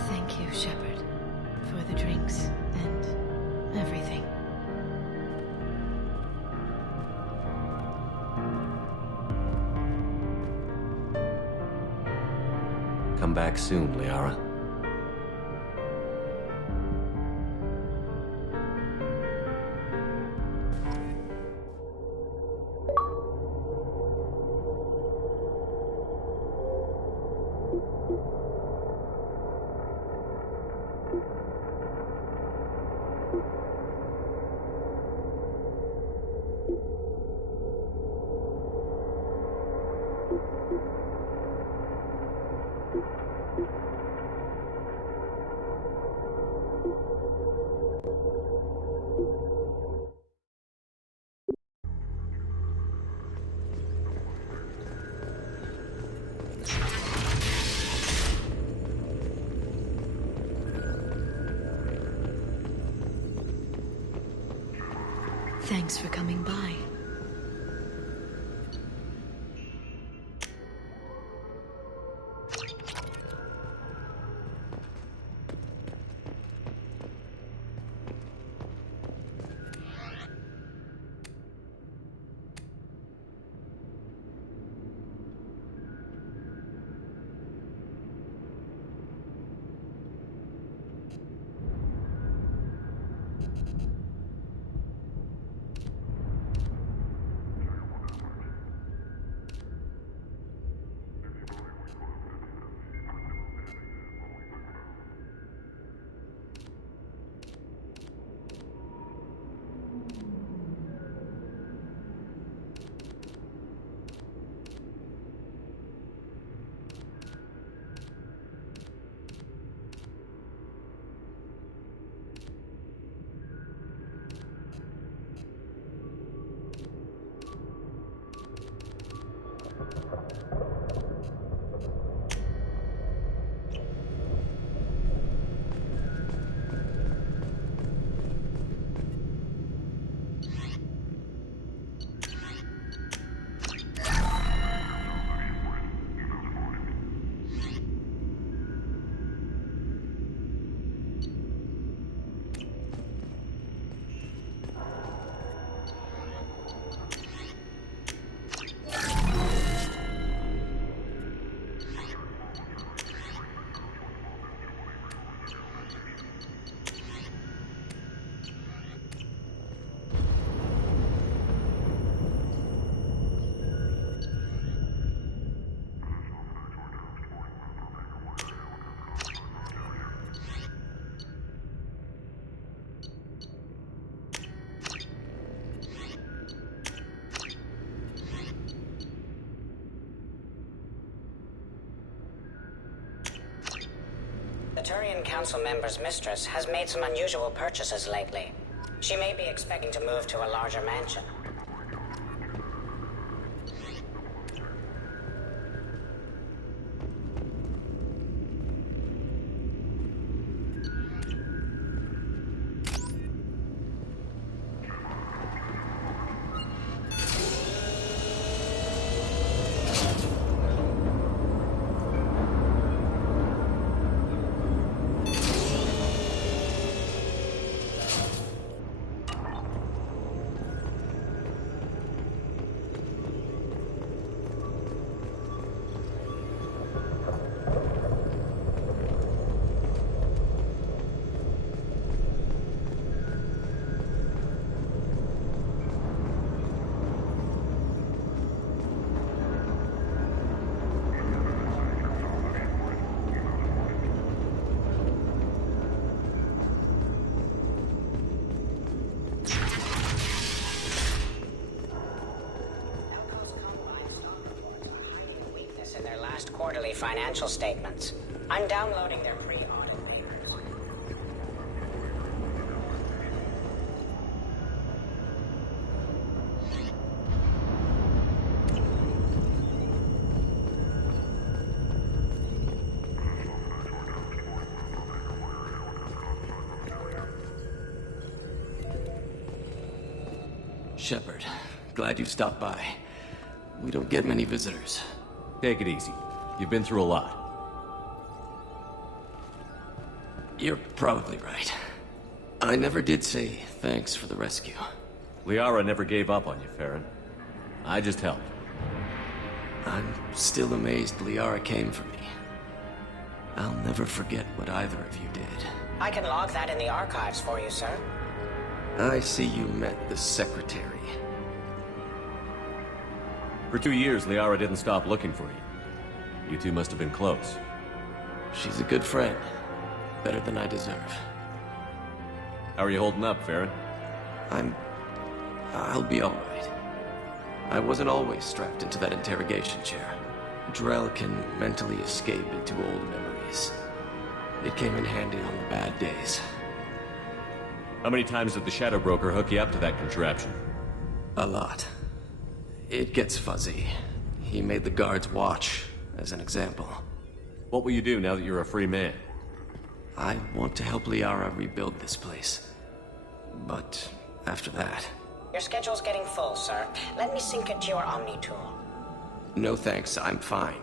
Thank you, Shepard, for the drinks and everything. Come back soon, Liara. Thanks for coming by. The Turian Council member's mistress has made some unusual purchases lately. She may be expecting to move to a larger mansion. Quarterly financial statements. I'm downloading their pre-audit papers. Shepard, glad you stopped by. We don't get many visitors. Take it easy. You've been through a lot. You're probably right. I never did say thanks for the rescue. Liara never gave up on you, Farron. I just helped. I'm still amazed Liara came for me. I'll never forget what either of you did. I can log that in the archives for you, sir. I see you met the secretary. For 2 years, Liara didn't stop looking for you. You two must have been close. She's a good friend. Better than I deserve. How are you holding up, Farron? I'll be alright. I wasn't always strapped into that interrogation chair. Drell can mentally escape into old memories. It came in handy on the bad days. How many times did the Shadow Broker hook you up to that contraption? A lot. It gets fuzzy. He made the guards watch, as an example. What will you do now that you're a free man? I want to help Liara rebuild this place. But after that... Your schedule's getting full, sir. Let me sync it to your Omni tool. No thanks, I'm fine.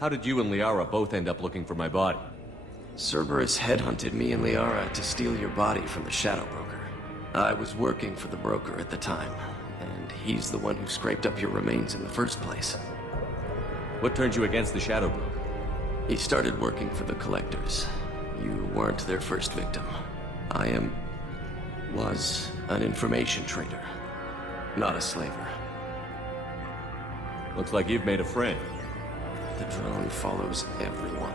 How did you and Liara both end up looking for my body? Cerberus headhunted me and Liara to steal your body from the Shadow Broker. I was working for the broker at the time, and he's the one who scraped up your remains in the first place. What turned you against the Shadow Broker? He started working for the Collectors. You weren't their first victim. was an information trader, not a slaver. Looks like you've made a friend. The drone follows everyone.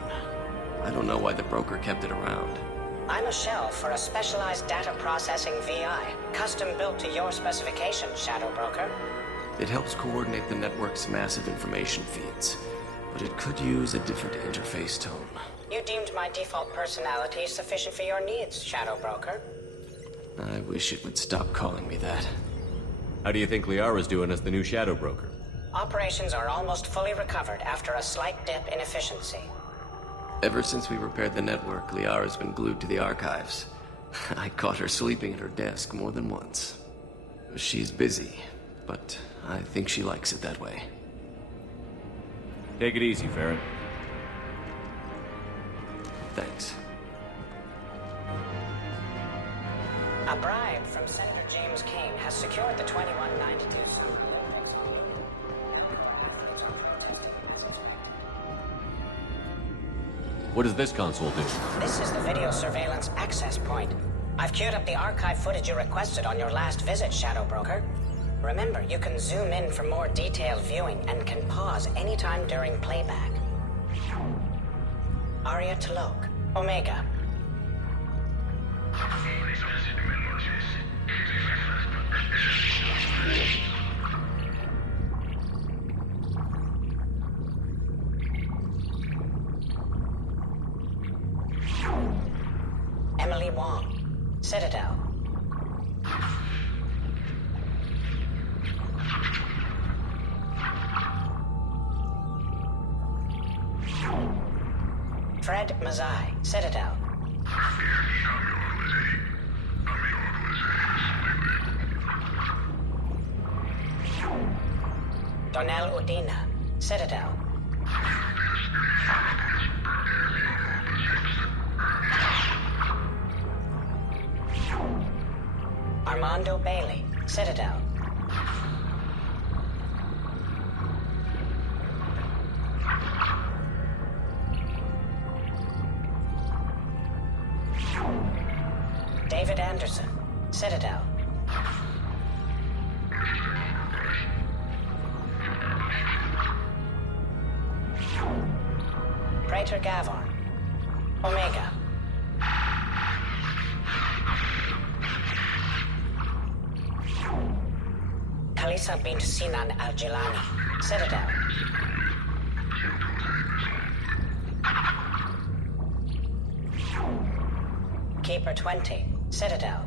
I don't know why the broker kept it around. I'm a shell for a specialized data processing VI, custom built to your specifications, Shadow Broker. It helps coordinate the network's massive information feeds, but it could use a different interface tone. You deemed my default personality sufficient for your needs, Shadow Broker. I wish it would stop calling me that. How do you think Liara's doing as the new Shadow Broker? Operations are almost fully recovered after a slight dip in efficiency. Ever since we repaired the network, Liara's been glued to the archives. I caught her sleeping at her desk more than once. She's busy, but I think she likes it that way. Take it easy, Farron. Thanks. A bribe from Senator James Kane has secured the 2192 suit. What does this console do? This is the video surveillance access point. I've queued up the archive footage you requested on your last visit, Shadow Broker. Remember, you can zoom in for more detailed viewing and can pause anytime during playback. Aria Talok, Omega. Emily Wong, Citadel. Fred Mazai, Citadel. Donnell Udina, Citadel. Armando Bailey, Citadel. David Anderson, Citadel. Praetor Gavon, Omega. Khalisa bint Sinan Al-Jilani, Citadel. Keeper 20, Citadel.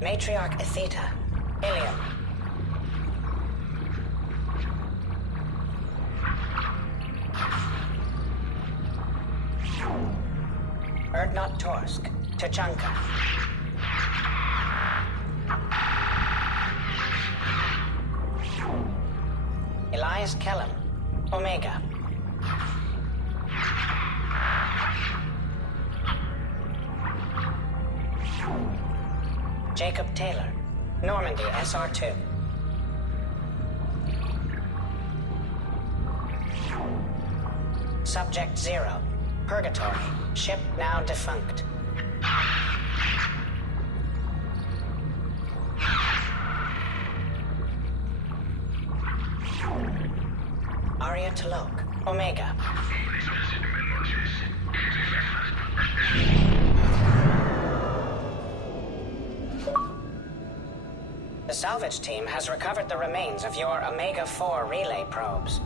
Matriarch Atheta, Ilium. Erdnot Torsk, Tuchanka. Elias Kellum, Omega. Jacob Taylor, Normandy SR2. Subject 0, Purgatory, ship now defunct. Aria Talok, Omega. The salvage team has recovered the remains of your Omega-4 relay probes.